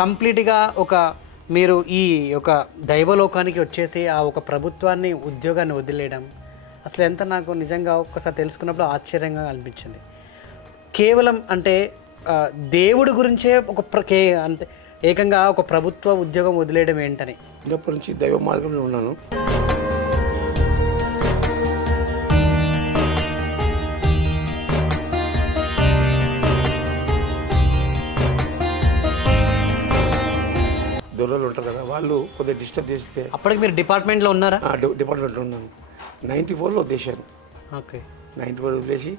కంప్లీట్గా ఒక మీరు ఈ ఒక దైవలోకానికి వచ్చేసి ఆ ఒక ప్రభుత్వాన్ని ఉద్యోగాన్ని వదిలేయడం అసలు ఎంత నాకు నిజంగా ఒక్కసారి తెలుసుకున్నప్పుడు ఆశ్చర్యంగా అనిపించింది. కేవలం అంటే దేవుడి గురించే అంతే ఏకంగా ఒక ప్రభుత్వ ఉద్యోగం వదిలేయడం ఏంటని. చిన్నప్పటి నుంచి దైవ మార్గంలో ఉన్నాను. దొరలు ఉంటారు కదా, వాళ్ళు కొద్దిగా డిస్టర్బ్ చేస్తే అప్పటికి మీరు డిపార్ట్మెంట్లో ఉన్నారా? డిపార్ట్మెంట్లో ఉన్నాను. 94లో వదిలేశాను. ఓకే. 94 వదిలేసి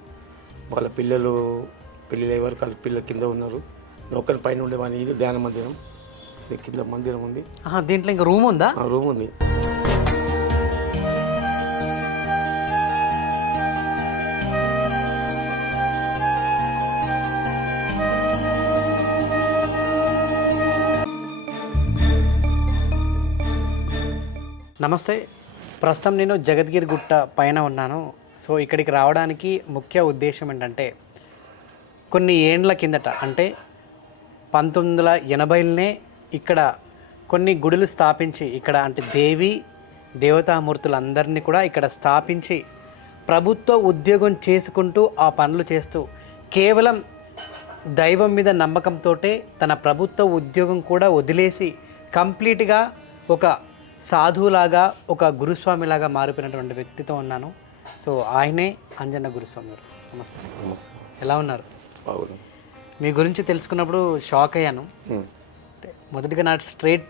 వాళ్ళ పిల్లలు పెళ్ళిళ్ళు అయ్యే వరకు వాళ్ళ పిల్లలు కింద ఉన్నారు. నౌకని పైన ఉండేవాడిని. ఇది ధ్యాన మందిరం, కింద మందిరం ఉంది. దీంట్లో ఇంకా రూమ్ ఉందా? రూమ్ ఉంది. నమస్తే. ప్రస్తుతం నేను జగద్గిరి గుట్ట పైన ఉన్నాను. సో ఇక్కడికి రావడానికి ముఖ్య ఉద్దేశం ఏంటంటే కొన్ని ఏండ్ల కిందట అంటే 1980లోనే ఇక్కడ కొన్ని గుడులు స్థాపించి ఇక్కడ అంటే దేవతామూర్తులందరినీ కూడా ఇక్కడ స్థాపించి ప్రభుత్వ ఉద్యోగం చేసుకుంటూ ఆ పనులు చేస్తూ కేవలం దైవం మీద నమ్మకంతో తన ప్రభుత్వ ఉద్యోగం కూడా వదిలేసి కంప్లీట్గా ఒక సాధువులాగా ఒక గురుస్వామిలాగా మారిపోయినటువంటి వ్యక్తితో ఉన్నాను. సో ఆయనే అంజన్న గురుస్వామి గారు. నమస్తే. నమస్తే. ఎలా ఉన్నారు? బాగుంది. మీ గురించి తెలుసుకున్నప్పుడు షాక్ అయ్యాను. మొదటిగా నా స్ట్రైట్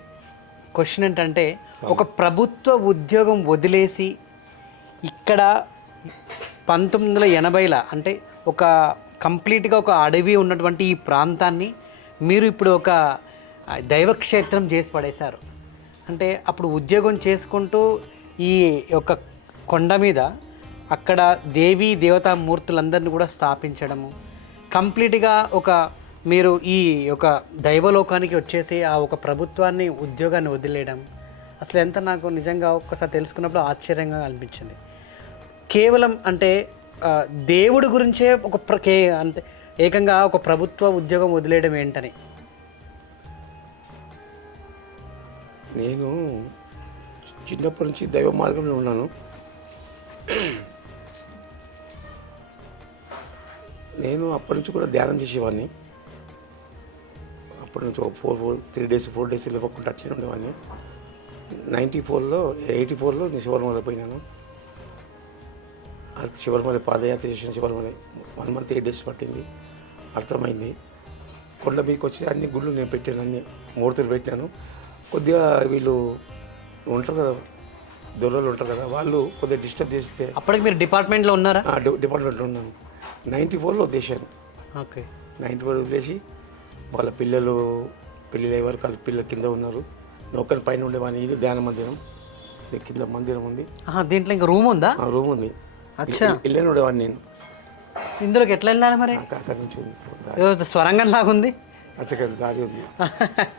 క్వశ్చన్ ఏంటంటే ఒక ప్రభుత్వ ఉద్యోగం వదిలేసి ఇక్కడ 1980ల అంటే ఒక కంప్లీట్గా ఒక అడవి ఉన్నటువంటి ఈ ప్రాంతాన్ని మీరు ఇప్పుడు ఒక దైవక్షేత్రం చేసి పడేశారు. అంటే అప్పుడు ఉద్యోగం చేసుకుంటూ ఈ యొక్క కొండ మీద అక్కడ దేవతామూర్తులందరినీ కూడా స్థాపించడము కంప్లీట్గా ఒక మీరు ఈ ఒక దైవలోకానికి వచ్చేసి ఆ ఒక ప్రభుత్వాన్ని ఉద్యోగాన్ని వదిలేయడం అసలు ఎంత నాకు నిజంగా ఒక్కసారి తెలుసుకున్నప్పుడు ఆశ్చర్యంగా అనిపించింది. కేవలం అంటే దేవుడి గురించే అంతే ఏకంగా ఒక ప్రభుత్వ ఉద్యోగం వదిలేయడం ఏంటని. నేను చిన్నప్పటి నుంచి దైవ మార్గంలో ఉన్నాను. నేను అప్పటి నుంచి కూడా ధ్యానం చేసేవాడిని. అప్పటి నుంచి 4 డేస్ ఇవ్వకుండా అట్లనే ఉండేవాడిని. 84లో నేను శబరిమల పోయినాను. శబరిమల పాదయాత్ర చేసిన శబరిమల 1 month 8 days పట్టింది. అర్థమైంది. కొండ మీదకి వచ్చి అన్ని గుళ్ళు నేను పెట్టాను, అన్ని మూర్తులు పెట్టాను. కొద్దిగా వీళ్ళు ఉంటారు కదా, దొరలు ఉంటారు కదా, వాళ్ళు కొద్దిగా డిస్టర్బ్ చేస్తే. అప్పటికి మీరు డిపార్ట్మెంట్లో ఉన్నారా? డిపార్ట్మెంట్లో ఉన్నాను. 94లో వదిలేశాను. ఓకే. 94 వదిలేసి వాళ్ళ పిల్లలు పెళ్ళిళ్ళు అయ్యే వరకు వాళ్ళ పిల్లలు కింద ఉన్నారు. నౌకని పైన ఉండేవాడిని. ఇది ధ్యాన మందిరం, కింద మందిరం ఉంది. దీంట్లో ఇంకా రూమ్ ఉందా? రూమ్ ఉంది. ఇల్లే ఉండేవాడిని నేను. ఇందులోకి ఎట్లా వెళ్ళాలి మరి? అక్కడ నుంచి ఉంది, స్వరంగం లాగా ఉంది. అట్లా దారి ఉంది.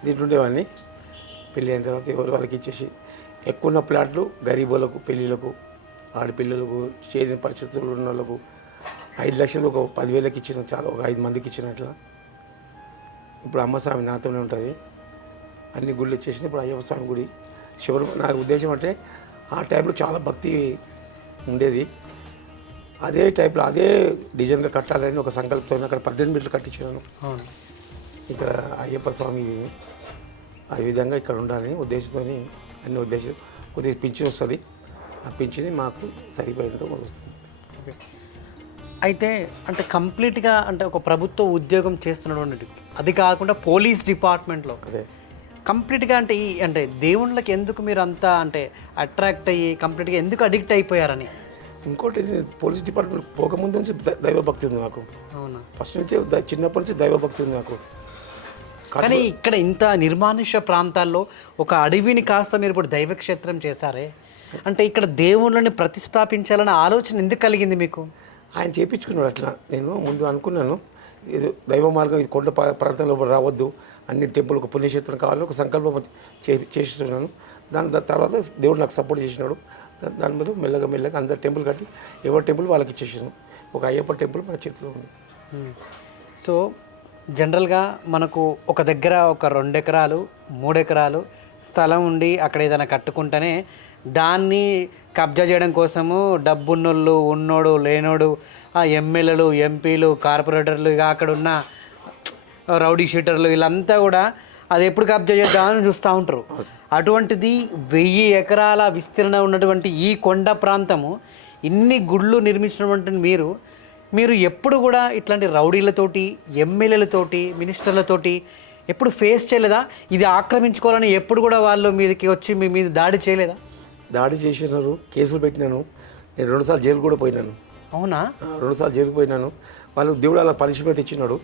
దీంట్లో ఉండేవాడిని. పెళ్ళి అయిన తర్వాత ఎవరు వాళ్ళకి ఇచ్చేసి ఎక్కువ ఉన్న ప్లాట్లు గరీబులకు, పెళ్ళిళ్ళకు, ఆడపిల్లలకు, చేరిన పరిస్థితులు ఉన్న వాళ్ళకు 5 లక్షలు ఒక 10,000కి ఇచ్చిన, చాలా ఒక 5 మందికి ఇచ్చినట్లా. ఇప్పుడు అమ్మస్వామి నాతోనే ఉంటుంది. అన్ని గుళ్ళు ఇచ్చేసిన. ఇప్పుడు అయ్యప్ప స్వామి గుడి నా ఉద్దేశం అంటే ఆ టైంలో చాలా భక్తి ఉండేది. అదే టైప్లో అదే డిజైన్గా కట్టాలని ఒక సంకల్పంతో అక్కడ 18 మీటర్లు కట్టించాను. ఇక్కడ అయ్యప్ప స్వామి ఆ విధంగా ఇక్కడ ఉండాలని ఉద్దేశంతో అన్ని ఉద్దేశం. కొద్దిగా పింఛన్ వస్తుంది. ఆ పింఛని మాకు సరిపోయేంత వస్తుంది. ఓకే. అయితే అంటే కంప్లీట్గా అంటే ఒక ప్రభుత్వ ఉద్యోగం చేస్తున్నటువంటి అది కాకుండా పోలీస్ డిపార్ట్మెంట్లో అదే కంప్లీట్గా అంటే అంటే దేవుళ్ళకి ఎందుకు మీరు అంతా అంటే అట్రాక్ట్ అయ్యి కంప్లీట్గా ఎందుకు అడిక్ట్ అయిపోయారని. ఇంకోటి పోలీస్ డిపార్ట్మెంట్ పోకముందు నుంచి దైవభక్తి ఉంది నాకు. అవునా? ఫస్ట్ నుంచి చిన్నప్పటి నుంచి దైవభక్తి ఉంది నాకు. కానీ ఇక్కడ ఇంత నిర్మానుష్య ప్రాంతాల్లో ఒక అడవిని కాస్త మీరు ఇప్పుడు దైవక్షేత్రం చేశారే, అంటే ఇక్కడ దేవుళ్ళని ప్రతిష్టాపించాలన్న ఆలోచన ఎందుకు కలిగింది మీకు? ఆయన చేయించుకున్నాడు అట్లా. నేను ముందు అనుకున్నాను ఇది దైవ మార్గం, ఇది కొండ ప్రాంతంలో రావద్దు, అన్ని టెంపుల్ ఒక పుణ్యక్షేత్రం కావాలని ఒక సంకల్పం చేస్తున్నాను. దాని తర్వాత దేవుడు నాకు సపోర్ట్ చేసినాడు. దాని మీద మెల్లగా అందరు టెంపుల్ కట్టి ఎవరి టెంపుల్ వాళ్ళకి ఇచ్చేసాను. ఒక అయ్యప్ప టెంపుల్ మన చేతిలో ఉంది. సో జనరల్గా మనకు ఒక దగ్గర ఒక 2 ఎకరాలు 3 ఎకరాలు స్థలం ఉండి అక్కడ ఏదైనా కట్టుకుంటేనే దాన్ని కబ్జా చేయడం కోసము డబ్బున్నోళ్ళు ఉన్నోడు లేనోడు ఆ ఎమ్మెల్యేలు ఎంపీలు కార్పొరేటర్లు ఇక అక్కడ ఉన్న రౌడీ షీటర్లు వీళ్ళంతా కూడా అది ఎప్పుడు కబ్జా చేద్దామని చూస్తూ ఉంటారు. అటువంటిది 1000 ఎకరాల విస్తీర్ణ ఉన్నటువంటి ఈ కొండ ప్రాంతము ఇన్ని గుళ్ళు నిర్మించినటువంటి మీరు ఎప్పుడు కూడా ఇట్లాంటి రౌడీలతోటి ఎమ్మెల్యేలతోటి మినిస్టర్లతోటి ఎప్పుడు ఫేస్ చేయలేదా? ఇది ఆక్రమించుకోవాలని ఎప్పుడు కూడా వాళ్ళు మీదకి వచ్చి మీ మీద దాడి చేయలేదా? దాడి చేసినారు, కేసులు పెట్టినాను. నేను 2 సార్లు జైలు కూడా పోయినాను. అవునా? 2 సార్లు జైలుకు పోయినాను. వాళ్ళు దేవుడు అలా పనిష్మెంట్ ఇచ్చినాడు.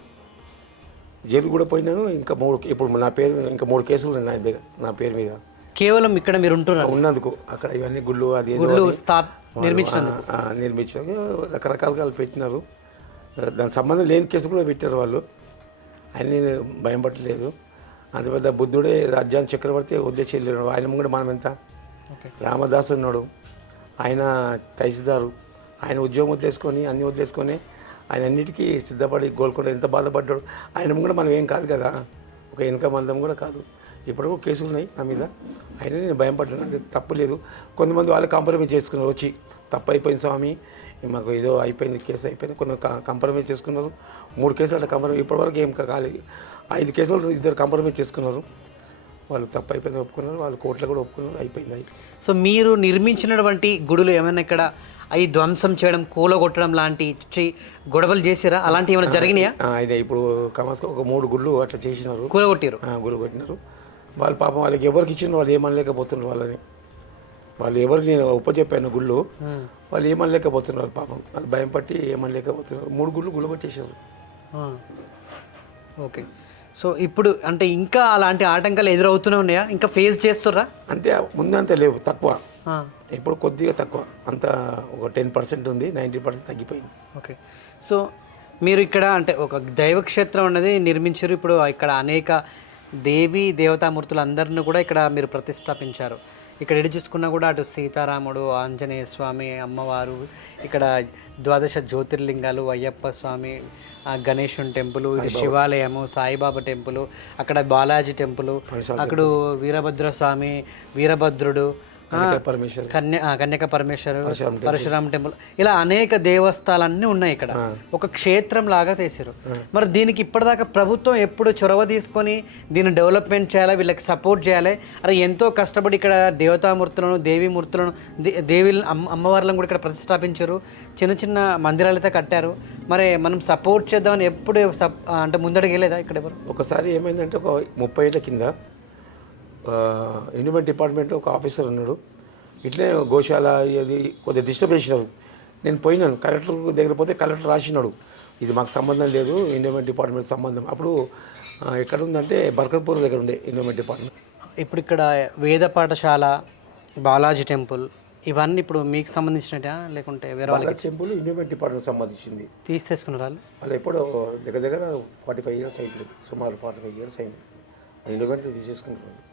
జైలు కూడా పోయినాను. ఇంకా 3 ఇప్పుడు నా పేరు ఇంకా 3 కేసులు ఉన్నాయి నా దగ్గర నా పేరు మీద. కేవలం ఇక్కడ మీరు ఉంటున్నారు ఉన్నందుకు అక్కడ ఇవన్నీ గుళ్ళు అది నిర్మించారు. రకరకాలుగా వాళ్ళు పెట్టినారు. దానికి సంబంధం లేని కేసు కూడా పెట్టారు వాళ్ళు. అన్నీ భయం పట్టలేదు. అంత పెద్ద బుద్ధుడే రాజ్యాన్ని చక్రవర్తి ఉద్దేశించాడు. ఆయన ముందు మనం ఎంత రామదాసు ఉన్నాడు, ఆయన తహసీల్దారు, ఆయన ఉద్యోగం వదిలేసుకొని అన్నీ వదిలేసుకొని ఆయన అన్నిటికీ సిద్ధపడి గోల్కొండ ఎంత బాధపడ్డాడు. ఆయన ముందు మనం ఏం కాదు కదా, ఒక వెనుక మందం కూడా కాదు. ఇప్పుడు కేసులు ఉన్నాయి నా మీద. అయినా నేను భయం పడ్డాను. అది తప్పు లేదు. కొంతమంది వాళ్ళు కాంప్రమైజ్ చేసుకున్నారు. వచ్చి తప్పు అయిపోయింది స్వామి, మాకు ఏదో అయిపోయింది, కేసు అయిపోయింది. కొన్ని కాంప్రమైజ్ చేసుకున్నారు. 3 కేసులు అట్లా కాంప్రమైజ్ ఇప్పటివరకు ఏం కాలేదు. 5 కేసులు 2 కాంప్రమైజ్ చేసుకున్నారు. వాళ్ళు తప్పు అయిపోయింది ఒప్పుకున్నారు. వాళ్ళు కోర్టులో కూడా ఒప్పుకున్నారు. అయిపోయింది. సో మీరు నిర్మించినటువంటి గుడులు ఏమైనా ఇక్కడ అవి ధ్వంసం చేయడం కూలగొట్టడం లాంటి గొడవలు చేసిరా? అలాంటివి ఏమైనా జరిగినాయా? అయితే ఇప్పుడు కమాస్గా ఒక 3 గుళ్ళు అట్లా చేసినారు, కూలగొట్టారు. గుళ్ళు కొట్టినారు. వాళ్ళు పాపం వాళ్ళకి ఎవరికి ఇచ్చిన వాళ్ళు ఏమనలేకపోతున్నారు. వాళ్ళు ఎవరికి నేను ఉపజెప్పాను గుళ్ళు, వాళ్ళు ఏమనలేకపోతున్నారు పాపం. వాళ్ళు భయం పట్టి ఏమనలేకపోతున్నారు. 3 గుళ్ళు గుల్లగొట్టేసారు. ఓకే. సో ఇప్పుడు అంటే ఇంకా అలాంటి ఆటంకాలు ఎదురవుతూనే ఉన్నాయా? ఇంకా ఫేస్ చేస్తుర్రా? అంతే, ముందంత లేవు, తక్కువ. ఇప్పుడు కొద్దిగా తక్కువ. అంత ఒక 10% ఉంది, 90% తగ్గిపోయింది. ఓకే. సో మీరు ఇక్కడ అంటే ఒక దైవక్షేత్రం అనేది నిర్మించారు. ఇప్పుడు ఇక్కడ అనేక దేవీ దేవతామూర్తులు అందరిని కూడా ఇక్కడ మీరు ప్రతిష్టాపించారు. ఇక్కడ ఎటు చూసుకున్నా కూడా అటు సీతారాముడు, ఆంజనేయ స్వామి, అమ్మవారు, ఇక్కడ 12 జ్యోతిర్లింగాలు, అయ్యప్ప స్వామి, గణేశుని టెంపుల్, ఇది శివాలయము, సాయిబాబా టెంపుల్, అక్కడ బాలాజీ టెంపుల్, అక్కడ వీరభద్ర స్వామి, వీరభద్రుడు, కన్యక పరమేశ్వరు, పరశురామ టెంపుల్, ఇలా అనేక దేవస్థానాలన్నీ ఉన్నాయి ఇక్కడ. ఒక క్షేత్రం లాగా తీసారు. మరి దీనికి ఇప్పటిదాకా ప్రభుత్వం ఎప్పుడు చొరవ తీసుకొని దీన్ని డెవలప్మెంట్ చేయాలి, వీళ్ళకి సపోర్ట్ చేయాలి. అరే ఎంతో కష్టపడి ఇక్కడ దేవతామూర్తులను, దేవీమూర్తులను, దేవి అమ్మవార్లను కూడా ఇక్కడ ప్రతిష్టాపించారు. చిన్న చిన్న మందిరాలు అయితే కట్టారు. మరి మనం సపోర్ట్ చేద్దామని ఎప్పుడు అంటే ముందడికి వెళ్ళేదా ఇక్కడ ఎవరు? ఒకసారి ఏమైందంటే ఒక 30 ఏళ్ళ కింద ఎన్విరాన్మెంట్ డిపార్ట్మెంట్ ఒక ఆఫీసర్ ఉన్నాడు. ఇట్లే గోశాల అది కొద్దిగా డిస్టర్బ్ చేసినారు. నేను పోయినాను కలెక్టర్ దగ్గర పోతే కలెక్టర్ రాసినాడు, ఇది మాకు సంబంధం లేదు, ఎన్విరాన్మెంట్ డిపార్ట్మెంట్ సంబంధం. అప్పుడు ఎక్కడ ఉందంటే బర్కత్పూర్ దగ్గర ఉండే ఎన్విరాన్మెంట్ డిపార్ట్మెంట్. ఇప్పుడు ఇక్కడ వేద పాఠశాల, బాలాజీ టెంపుల్ ఇవన్నీ ఇప్పుడు మీకు సంబంధించినట్టా లేకుంటే వేరే వాళ్ళకి? టెంపుల్ ఎన్విరాన్మెంట్ డిపార్ట్మెంట్ సంబంధించింది. తీసేసుకున్నారు వాళ్ళు ఎప్పుడో దగ్గర 45 ఇయర్స్ అయింది, సుమారు 45 ఇయర్స్ అయింది. ఎన్విరాన్మెంట్ తీసేసుకుంటున్నాను.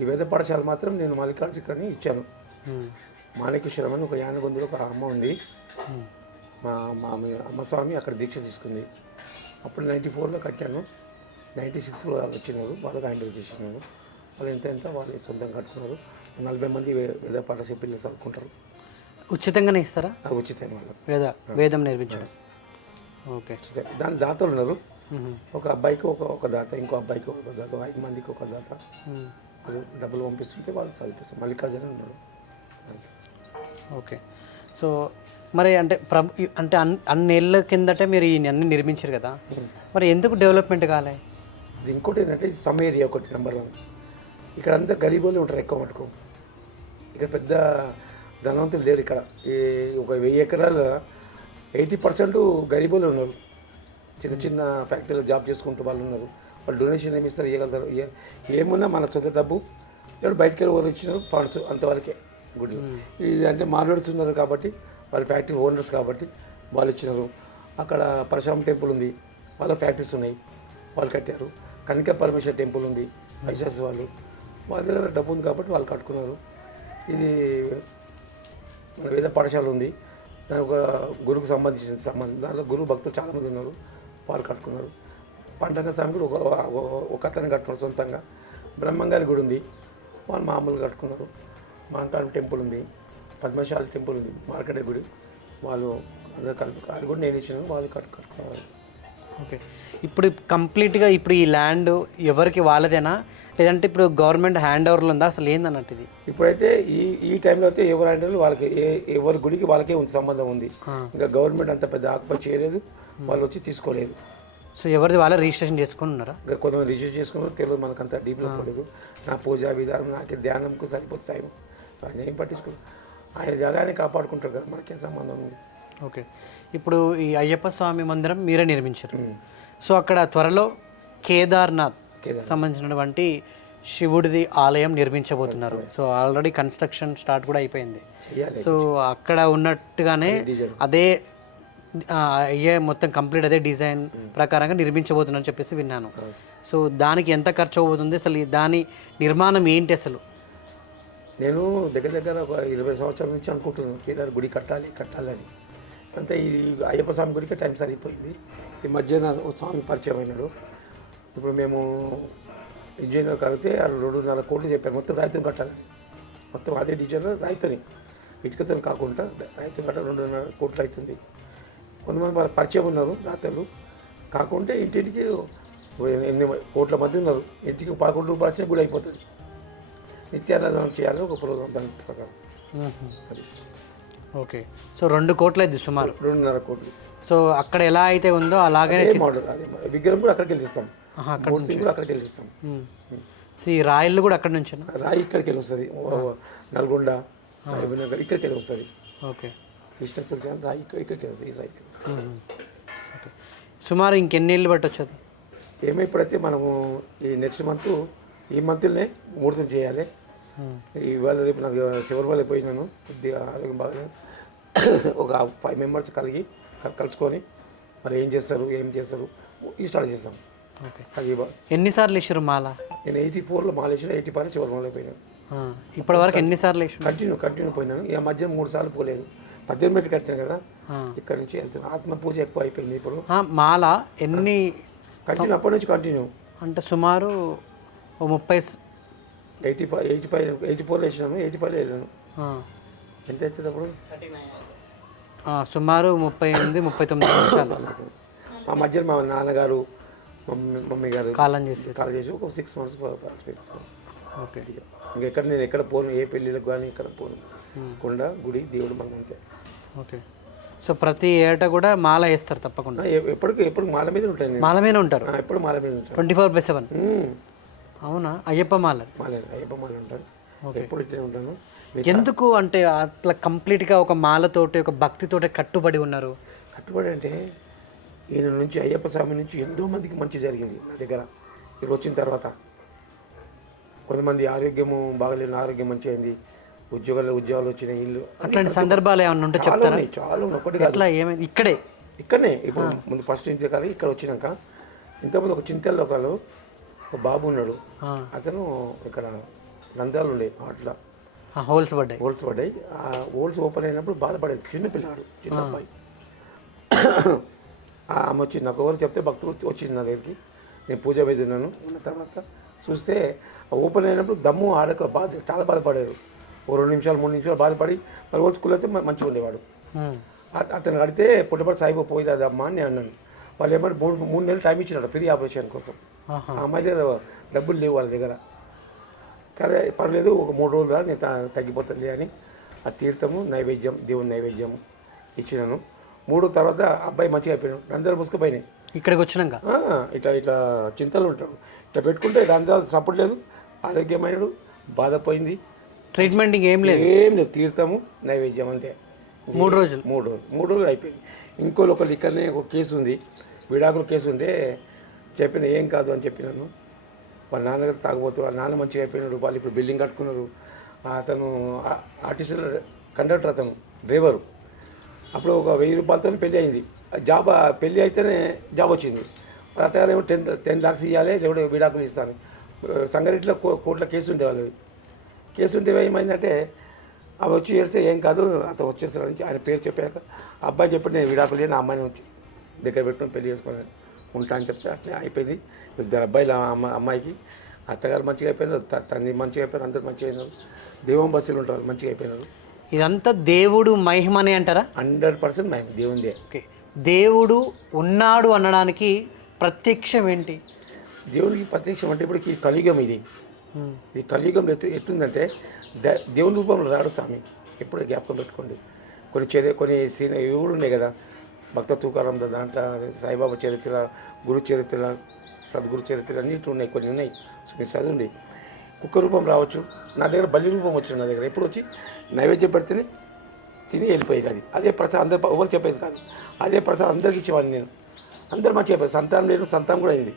ఈ వేద పాఠశాల మాత్రం నేను మల్లికార్జునని ఇచ్చాను. మాణికేశ్వరం అని ఒక యానగొందులో ఒక అమ్మ ఉంది, మా అమ్మస్వామి అక్కడ దీక్ష తీసుకుంది. అప్పుడు 94లో కట్టాను. 96లో వచ్చినారు, వాళ్ళకి హ్యాండ్ ఓవర్ చేసినాను. వాళ్ళు ఎంత వాళ్ళు సొంతంగా కట్టుకున్నారు. 40 మంది వేద పాఠశాల పిల్లలు చదువుకుంటారు. ఉచితంగానే ఇస్తారా? ఉచితంగా వాళ్ళకి వేదం నేర్పించడం. ఓకే. దాని దాతలు ఉన్నారు. ఒక అబ్బాయికి ఒక దాత, ఇంకో అబ్బాయికి ఒక దాత, 5 మందికి ఒక దాత. అది డబ్బులు పంపిస్తుంటే వాళ్ళు చదివిస్తారు. మల్లికార్జున ఉన్నాడు. ఓకే. సో మరి అంటే అంటే అన్నేళ్ళ కిందటే మీరు ఈ అన్ని నిర్మించారు కదా, మరి ఎందుకు డెవలప్మెంట్ కాలే? ఇది ఇంకోటి ఏంటంటే సమ్ ఏరియా ఒకటి నెంబర్ 1. ఇక్కడ అంతా గరీబోళ్ళు ఉంటారు ఎక్కువ మటుకు. ఇక్కడ పెద్ద ధనవంతులు లేరు. ఇక్కడ ఈ ఒక 1000 ఎకరాలు 80% గరీబోళ్ళు ఉన్నారు. చిన్న చిన్న ఫ్యాక్టరీలో జాబ్ చేసుకుంటూ వాళ్ళు ఉన్నారు. వాళ్ళు డొనేషన్ ఏమి ఇస్తారు, ఇవ్వగలుగుతారు. ఏమున్నా మన సొంత డబ్బు ఎవరు బయటకు వెళ్ళి వాళ్ళు ఇచ్చినారు ఫండ్స్ అంతవరకే గుడ్లు. ఇది అంటే మార్నర్స్ ఉన్నారు కాబట్టి, వాళ్ళ ఫ్యాక్టరీ ఓనర్స్ కాబట్టి వాళ్ళు ఇచ్చినారు. అక్కడ పరశురామ టెంపుల్ ఉంది, వాళ్ళ ఫ్యాక్టరీస్ ఉన్నాయి, వాళ్ళు కట్టారు. కన్యక పరమేశ్వర టెంపుల్ ఉంది, ఐశాస్ వాళ్ళ దగ్గర డబ్బు ఉంది కాబట్టి వాళ్ళు కట్టుకున్నారు. ఇది వేద పాఠశాల ఉంది, దాని ఒక గురువుకు సంబంధించిన దాంట్లో గురువు భక్తులు చాలామంది ఉన్నారు, వాళ్ళు కట్టుకున్నారు. పండగ స్వామి కూడా ఒక అతను కట్టుకున్నారు సొంతంగా. బ్రహ్మంగారి గుడి ఉంది, వాళ్ళు మామూలుగా కట్టుకున్నారు. మాంకాళం టెంపుల్ ఉంది, పద్మశాలి టెంపుల్ ఉంది, మార్కండే గుడి, వాళ్ళు అందరు కలిపి అది కూడా నేను ఇచ్చినాను, వాళ్ళు కట్టుకోవాలి. ఓకే. ఇప్పుడు కంప్లీట్గా ఇప్పుడు ఈ ల్యాండ్ ఎవరికి వాళ్ళదేనా, లేదంటే ఇప్పుడు గవర్నమెంట్ హ్యాండ్ ఓవర్లో ఉందా, అసలు ఏందన్నట్టు ఇది? ఇప్పుడైతే ఈ టైంలో అయితే ఎవరు అంటే వాళ్ళకి ఎవరి గుడికి వాళ్ళకే ఉంది సంబంధం ఉంది. ఇంకా గవర్నమెంట్ అంత పెద్ద ఆక్యుపై చేయలేదు, వాళ్ళు వచ్చి తీసుకోలేదు. సో ఎవరిది వాళ్ళే రిజిస్ట్రేషన్ చేసుకుని ఉన్నారా? ఇంకా కొంతమంది రిజిస్టర్ చేసుకున్నారు, తెలియదు మనకంత డీప్లో పోలేదు. నా పూజా విధానం నాకే ధ్యానంకు సరిపోతాయి, ఆయన ఏం పట్టించుకోరు. ఆయన జాగానే కాపాడుకుంటారు కదా, మనకేం సంబంధం ఉంది. ఓకే. ఇప్పుడు ఈ అయ్యప్ప స్వామి మందిరం మీరే నిర్మించారు. సో అక్కడ త్వరలో కేదార్నాథ్ సంబంధించినటువంటి శివుడిది ఆలయం నిర్మించబోతున్నారు. సో ఆల్రెడీ కన్స్ట్రక్షన్ స్టార్ట్ కూడా అయిపోయింది. సో అక్కడ ఉన్నట్టుగానే అదే అయ్యే మొత్తం కంప్లీట్ అదే డిజైన్ ప్రకారంగా నిర్మించబోతున్నారని చెప్పేసి విన్నాను. సో దానికి ఎంత ఖర్చు అవుతుంది, అసలు దాని నిర్మాణం ఏంటి అసలు? నేను దగ్గర ఒక 20 సంవత్సరాల నుంచి అనుకుంటున్నాను కేదార్ గుడి కట్టాలని. అంతే ఈ అయ్యప్ప స్వామి గుడికి టైం సరిపోయింది. ఈ మధ్యన స్వామి పరిచయం అయినాడు. ఇప్పుడు మేము ఇంజనీర్ కలిగితే వాళ్ళు 2.5 కోట్లు చెప్పారు, మొత్తం రాయితీని కట్టాలని. మొత్తం అదే డిజైన్లో రాయితోని, ఇటుకతో కాకుండా రాయితీ కట్టాలి. 2.5 కోట్లు అవుతుంది. కొంతమంది వాళ్ళ పరిచయం ఉన్నారు దాతలు, కాకుంటే ఇంటింటికి 8 కోట్ల మంది ఉన్నారు. ఇంటికి 11 రూపాయలు వచ్చినా గుడి అయిపోతుంది. నిత్యారాధన చేయాలని ఒక ప్రోగ్రాం దాని ప్రకారం. అది ఓకే. సో 2 కోట్లు అయింది సుమారు. 2.5 కోట్లు. సో అక్కడ ఎలా అయితే ఉందో అలాగనే మోడల్, అదే విగ్రహం కూడా అక్కడికి వెళ్ళిస్తాం, మూర్తి కూడా అక్కడికి వెళ్ళిస్తాం. సో ఈ రాయిళ్ళు కూడా అక్కడ నుంచి? రాయి ఇక్కడికి వెళ్ళి వస్తుంది, నల్గొండ ఇక్కడికి వెళ్ళి వస్తుంది. ఓకే. కృష్ణ రాయి ఇక్కడికి వస్తుంది, ఈ సైడ్కి. ఓకే. సుమారు ఇంకెన్ని ఏళ్ళు పట్టొచ్చు అది? ఏమో ఇప్పుడైతే మనము ఈ నెక్స్ట్ మంత్, ఈ మంత్లోనే ముహూర్తం చేయాలి. ఇవాళ రేపు నాకు శివరిపల్లి పోయినాను, కొద్దిగా ఆరోగ్యం బాగా, ఒక 5 మెంబర్స్ కలుసుకొని మరి ఏం చేస్తారు ఈ స్టార్ట్ చేస్తాం. ఓకే. అది ఎన్నిసార్లు ఇచ్చారు మాల? నేను 84లో మాల వేసిన, 85 శివరిపల్లి పోయినాను. ఇప్పటి వరకు ఎన్నిసార్లు వేసిన? కంటిన్యూ పోయినాను. ఇక మధ్య 3 సార్లు పోలేదు. 18 మెట్లు కట్టాను కదా, ఇక్కడ నుంచి వెళ్తాను. ఆత్మ పూజ ఎక్కువ అయిపోయింది ఇప్పుడు. మాల ఎన్ని కంటిన్యూ, అప్పటి నుంచి కంటిన్యూ అంటే సుమారు 84 వేసినాను, 85 వెళ్ళాను. ఎంత అవుతుంది అప్పుడు? సుమారు 38-39 నిమిషాలు. ఆ మధ్యలో మా నాన్నగారు మమ్మీ గారు కాలం చేసి ఒక 6 మంత్స్. ఓకే. ఇంకెక్కడ నేను ఎక్కడ పోను, ఏ పెళ్ళిళ్ళకి కానీ ఇక్కడ పోను. కొండ గుడి దేవుడు మనం అంతే. ఓకే. సో ప్రతి ఏటా కూడా మాల వేస్తారు తప్పకుండా? ఎప్పుడు మాల మీద ఉంటాను. మాల మీద ఉంటారు? ఎప్పుడు మాల మీద ఉంటాను, 24/7. అవునా? అయ్యప్ప మాల ఉంటాను, ఎప్పుడు ఇట్లే ఉంటాను. ఎందుకు అంటే అట్లా కంప్లీట్గా ఒక మాలతోటి ఒక భక్తితోటి కట్టుబడి ఉన్నారు? కట్టుబడి అంటే ఈయన నుంచి, అయ్యప్ప స్వామి నుంచి ఎంతో మందికి మంచి జరిగింది నా దగ్గర. ఇక్కడ వచ్చిన తర్వాత కొంతమంది ఆరోగ్యము బాగలేని ఆరోగ్యం మంచి అయింది, ఉద్యోగాలు వచ్చినాయి, ఇల్లు. అట్లాంటి సందర్భాలు ఏమన్నా ఉంటే చెప్తారా? చాలా ఒకటి కాదు. ఏమైంది ఇక్కడనే ఇప్పుడు ముందు ఫస్ట్ ఇంతే కాదు, ఇక్కడ వచ్చినాక ఇంతకుముందు ఒక చింతల్లో ఒక బాబు ఉన్నాడు. అతను ఇక్కడ నంద్యాలు ఉండే వాటిలో హోల్స్ పడ్డాయి. ఆ హోల్స్ ఓపెన్ అయినప్పుడు బాధపడేది. చిన్న అబ్బాయి. ఆమె వచ్చి నాకు ఎవరు చెప్తే భక్తులు వచ్చింది నా దగ్గరికి. నేను పూజ మీద ఉన్నాను. ఉన్న తర్వాత చూస్తే ఓపెన్ అయినప్పుడు దమ్ము ఆడక చాలా బాధపడారు. ఓ 2 నిమిషాలు 3 నిమిషాలు బాధపడి మరి హోల్స్ స్కూల్ అయితే మంచిగా ఉండేవాడు. అతను అడిగితే పుట్టపడి సాయిబో పోయిదా అమ్మా అని నేను అన్నాను. వాళ్ళు ఏమన్నా 3 నెలలు టైం ఇచ్చినాడు ఫ్రీ ఆపరేషన్ కోసం. ఆ అమ్మాయి దగ్గర డబ్బులు లేవు వాళ్ళ దగ్గర. సరే పర్లేదు, ఒక 3 రోజులు నేను తగ్గిపోతుంది అని ఆ తీర్థము నైవేద్యం, దేవుని నైవేద్యం ఇచ్చినాను. 3 తర్వాత అబ్బాయి మంచిగా అయిపోయాడు. రంధ్రాలు మూసుకుపోయినాయి. ఇక్కడికి వచ్చినాక ఇట్లా చింతలు ఉంటాడు. ఇట్లా పెట్టుకుంటే రంధ్రాలు సపోర్ట్ లేదు, ఆరోగ్యమైనడు, బాధపోయింది. ట్రీట్మెంట్ ఏం లేదు, తీర్థము నైవేద్యం అంతే. 3 రోజులు 3 రోజులు అయిపోయింది. ఒకళ్ళు ఇక్కడనే ఒక కేసు ఉంది, విడాకుల కేసు ఉంటే చెప్పిన ఏం కాదు అని చెప్పినాను. వాళ్ళ నాన్నగారు తాగబోతున్నారు, వాళ్ళ నాన్న మంచిగా అయిపోయినాడు. వాళ్ళు ఇప్పుడు బిల్డింగ్ కట్టుకున్నారు. అతను ఆర్టిస్టుల కండక్టర్, అతను డ్రైవరు. అప్పుడు ఒక 1000 రూపాయలతో పెళ్ళి అయింది. పెళ్ళి అయితేనే జాబ్ వచ్చింది. అతగారు ఏమో 10 lakhs ఇవ్వాలి, లేకపోతే విడాకులు ఇస్తాను. సంగారెడ్డిలో కోర్టులో కేసు ఉండే వాళ్ళది. కేసు ఉంటే ఏమైందంటే అవి వచ్చి ఏడిస్తే ఏం కాదు అతను వచ్చేస్తాడని ఆయన పేరు చెప్పాక అబ్బాయి చెప్పి నేను విడాకులు లేని అమ్మాయిని వచ్చి దగ్గర పెట్టుకుని పెళ్లి చేసుకోవాలి. ఉంటా అని చెప్తే అట్లే అయిపోయింది. ఇద్దరు అబ్బాయిలు అమ్మాయికి అత్తగారు మంచిగా అయిపోయినారు, తండ్రి మంచిగా అయిపోయినారు, అందరు మంచిగా అయినారు. దేవం బస్సులు ఉంటారు మంచిగా అయిపోయినారు. ఇదంతా దేవుడు మహిమనే అంటారా? 100% మేము దేవుందే. ఓకే, దేవుడు ఉన్నాడు అనడానికి ప్రత్యక్షం ఏంటి? దేవునికి ప్రత్యక్షం అంటే ఇప్పుడు ఈ కలియుగం ఇది కలియుగంలో ఎట్టుందంటే దేవుని రూపంలో రాడు స్వామి. ఎప్పుడూ జ్ఞాపకం పెట్టుకోండి. కొన్ని సీన్ ఇవి కూడా ఉన్నాయి కదా, భక్త తూకారాం దాంట్లో సాయిబాబా చరిత్ర, గురు చరిత్ర, సద్గురు చరిత్ర అన్నింటి ఉన్నాయి, కొన్ని ఉన్నాయి. సో మీరు చదవండి. కుక్క రూపం రావచ్చు, నా దగ్గర బల్లి రూపం వచ్చింది. నా దగ్గర ఎప్పుడు వచ్చి నైవేద్యం పెడితేనే తిని వెళ్ళిపోయేది. అది అదే ప్రసాదం అందరు ఎవరు చెప్పేది కాదు. అదే ప్రసాదం అందరికి ఇచ్చేవాడిని నేను. అందరు మంచిగా చెప్పేది. సంతానం లేదు, సంతానం కూడా అయింది.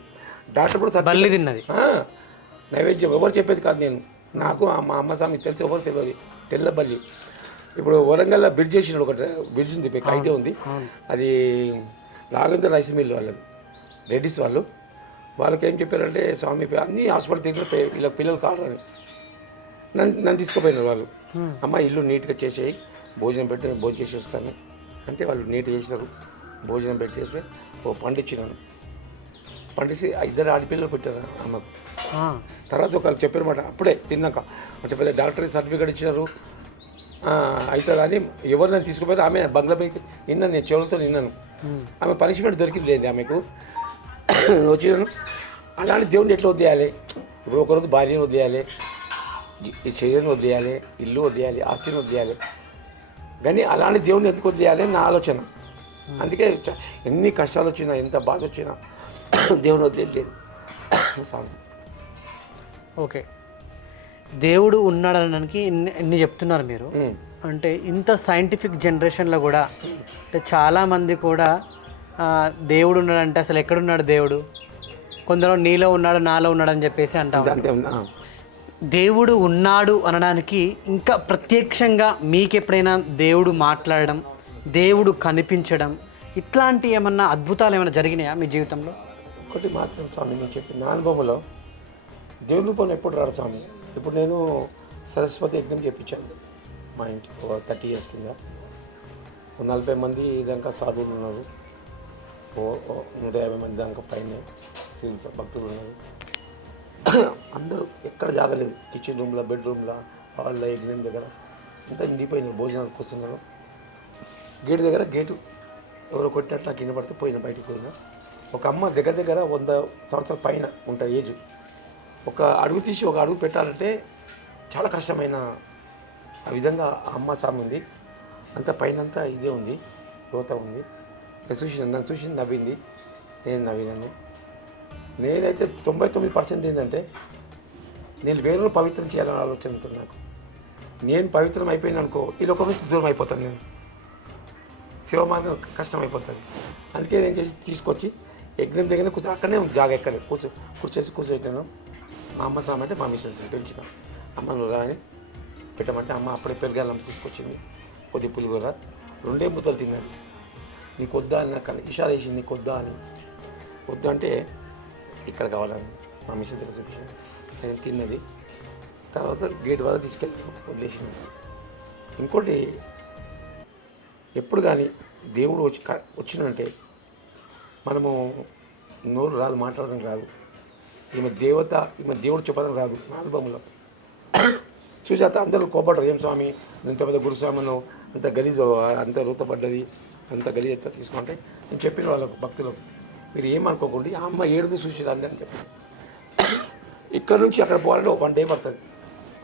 డాక్టర్ కూడా బల్లి తిన్నది నైవేద్యం ఎవరు చెప్పేది కాదు. నేను నాకు మా అమ్మ స్వామి తెలిసి ఎవరు తెలియదు. తెల్ల బల్లి. ఇప్పుడు వరంగల్లో బ్రిడ్జ్ చేసిన ఒక బ్రిడ్జ్ ఉంది, కైటే ఉంది. అది నాగేంద్ర రైస్ మిల్ వాళ్ళది, రెడ్డిస్ వాళ్ళకి ఏం చెప్పారంటే స్వామి అన్ని హాస్పిటల్ తిరిగి వీళ్ళ పిల్లలు కావాలని నన్ను తీసుకుపోయినారు వాళ్ళు. అమ్మ ఇల్లు నీట్గా చేసేయి, భోజనం పెట్టి భోజనం చేసి వస్తాను అంటే వాళ్ళు నీట్గా చేసినారు. భోజనం పెట్టేస్తే ఓ పండించినాను. పండిసి 2 ఆడపిల్లలు పెట్టారు అమ్మకు. తర్వాత ఒకళ్ళు చెప్పారన్నమాట అప్పుడే తిన్నాక, అంటే పెద్ద డాక్టర్ సర్టిఫికేట్ ఇచ్చినారు. అయితే కానీ ఎవరు నన్ను తీసుకుపోయారు. ఆమె బంగ్లాపైకి నిన్నాను, నేను చెవులతో నిన్నాను. ఆమె పనిష్మెంట్ దొరికింది లేదు ఆమెకు. వచ్చినాను. అలాంటి దేవుడిని ఎట్లా వదిలేయాలి? ఇప్పుడు ఒకరోజు భార్యను వదిలేయాలి, ఈ శరీరాన్ని వదిలేయాలి, ఇల్లు వదిలేయాలి, ఆస్తిని వదిలేయాలి. కానీ అలాంటి దేవుడిని ఎందుకు వదిలేయాలి నా ఆలోచన. అందుకే ఎన్ని కష్టాలు వచ్చినా, ఎంత బాధ వచ్చినా దేవుని వదిలేదు. ఓకే, దేవుడు ఉన్నాడనడానికి ఎన్ని చెప్తున్నారు మీరు. అంటే ఇంత సైంటిఫిక్ జనరేషన్లో కూడా అంటే చాలామంది కూడా దేవుడు ఉన్నాడంటే అసలు ఎక్కడున్నాడు దేవుడు, కొందరు నీలో ఉన్నాడు నాలో ఉన్నాడు అని చెప్పేసి అంటాం. దేవుడు ఉన్నాడు అనడానికి ఇంకా ప్రత్యక్షంగా మీకు ఎప్పుడైనా దేవుడు మాట్లాడడం, దేవుడు కనిపించడం, ఇట్లాంటి ఏమన్నా అద్భుతాలు ఏమైనా జరిగినాయా మీ జీవితంలో? ఒకటి మాత్రం స్వామి, నేను చెప్పిన నా అనుభవంలో దేవుని రూపంలో ఎప్పుడు రాడు స్వామి. ఇప్పుడు నేను సరస్వతి యజ్ఞం చేయించాను మా ఇంటి 30 years కింద. 40 మంది దాకా సాధువులు ఉన్నారు, 150 మంది దాకా పైన సివిల్స్ భక్తులు ఉన్నారు. అందరూ ఎక్కడ జాగలేదు. కిచెన్ రూమ్లో, బెడ్రూమ్లో, హాల్లో, యజ్ఞం దగ్గర అంతా నిండిపోయినారు. భోజనాలు కూర్చున్నారు. గేటు దగ్గర గేటు ఎవరో కొట్టినట్టు నాకు కింద పడితే బయటకు పోయినా. ఒక అమ్మ దగ్గర 100 సంవత్సరాల పైన ఉంటుంది ఏజ్. ఒక అడుగు తీసి ఒక అడుగు పెట్టాలంటే చాలా కష్టమైన ఆ విధంగా ఆ అమ్మ సామి ఉంది. అంత పైనంతా ఇదే ఉంది, లోత ఉంది. నన్ను చూసి నవ్వింది, నేను నవ్వినాను. నేనైతే 99% ఏంటంటే నేను వేరే పవిత్రం చేయాలని ఆలోచన ఉంటుంది నాకు. నేను పవిత్రం అయిపోయినా అనుకో, ఈ లోకం నుంచి దూరం అయిపోతాను. నేను శివ మార్గం కష్టం అయిపోతుంది. అందుకే నేను చేసి తీసుకొచ్చి యజ్ఞం దగ్గర కూర్చో, అక్కడనే ఉంది జాగా, ఎక్కడ కూర్చోబెట్టాను. మా అమ్మ సామె అంటే మా మిస్సెస్ పెంచిన అమ్మ నువ్వు రాని పెట్టమంటే అమ్మ అప్పుడే పెరగాలని తీసుకొచ్చింది. కొద్ది పులిగూర 2 ముద్దలు తిన్నది. నీకు వద్దా అని నాకు ఇషారా వేసింది, నీకు వద్దా అని. వద్దు అంటే ఇక్కడ కావాలని మా మిస్సెస్ దగ్గర చూపించింది. సరే తిన్నది. తర్వాత గేట్ వరకు తీసుకెళ్ళి వదిలేసింది. ఇంకోటి, ఎప్పుడు కానీ దేవుడు వచ్చినంటే మనము నోరు రాదు, మాట్లాడడం రాదు. ఈమె దేవుడు చెప్పడం రాదు. నా అనుభవంలో చూసాక అందరూ కోపడరు. ఏం స్వామి ఇంత పెద్ద గురుస్వామిను అంత గలీజు, అంత రూతపడ్డది, అంత గలీజ్ ఎత్త తీసుకుంటే నేను చెప్పిన వాళ్ళకు భక్తులకు, మీరు ఏమనుకోకండి, ఆ అమ్మ ఏడుది చూసి రండి అని చెప్పి. ఇక్కడ నుంచి అక్కడ పోవాలంటే 1 day పడుతుంది.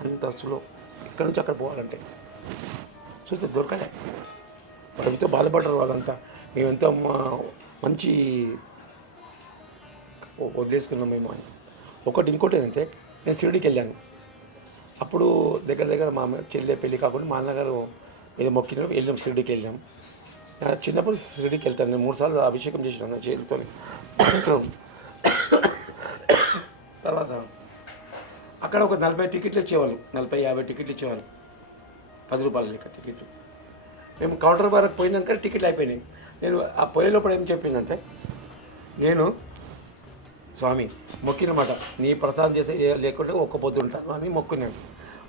అంత సులో ఇక్కడ నుంచి అక్కడ పోవాలంటే చూస్తే దొరకలే. వాళ్ళతో బాధపడ్డారు వాళ్ళంతా. మేమెంత మంచి వదిలేసుకున్నాం మేము అని. ఇంకోటి ఏంటంటే నేను షిరిడీకి వెళ్ళాను. అప్పుడు దగ్గర మా చెల్లె పెళ్ళి కాకుండా మా అన్నగారు ఏదో మొక్కిన వెళ్ళాం, షిరిడీకి వెళ్ళాం. చిన్నప్పుడు షిరిడీకి వెళ్తాను. నేను 3 సార్లు అభిషేకం చేసినాను చేతితో. తర్వాత అక్కడ ఒక 40 టికెట్లు ఇచ్చేవాళ్ళు, 40-50 టికెట్లు ఇచ్చేవాళ్ళు, 10 రూపాయల లెక్క టికెట్లు. మేము కౌంటర్ వరకు పోయినాక టికెట్లు అయిపోయినాయి. నేను ఆ పోయే లోపల ఏం చెప్పిందంటే, నేను స్వామి మొక్కినమాట, నీ ప్రసాదం చేసే లేకుంటే ఒక్క పొద్దుంటాను అని మొక్కున్నాను.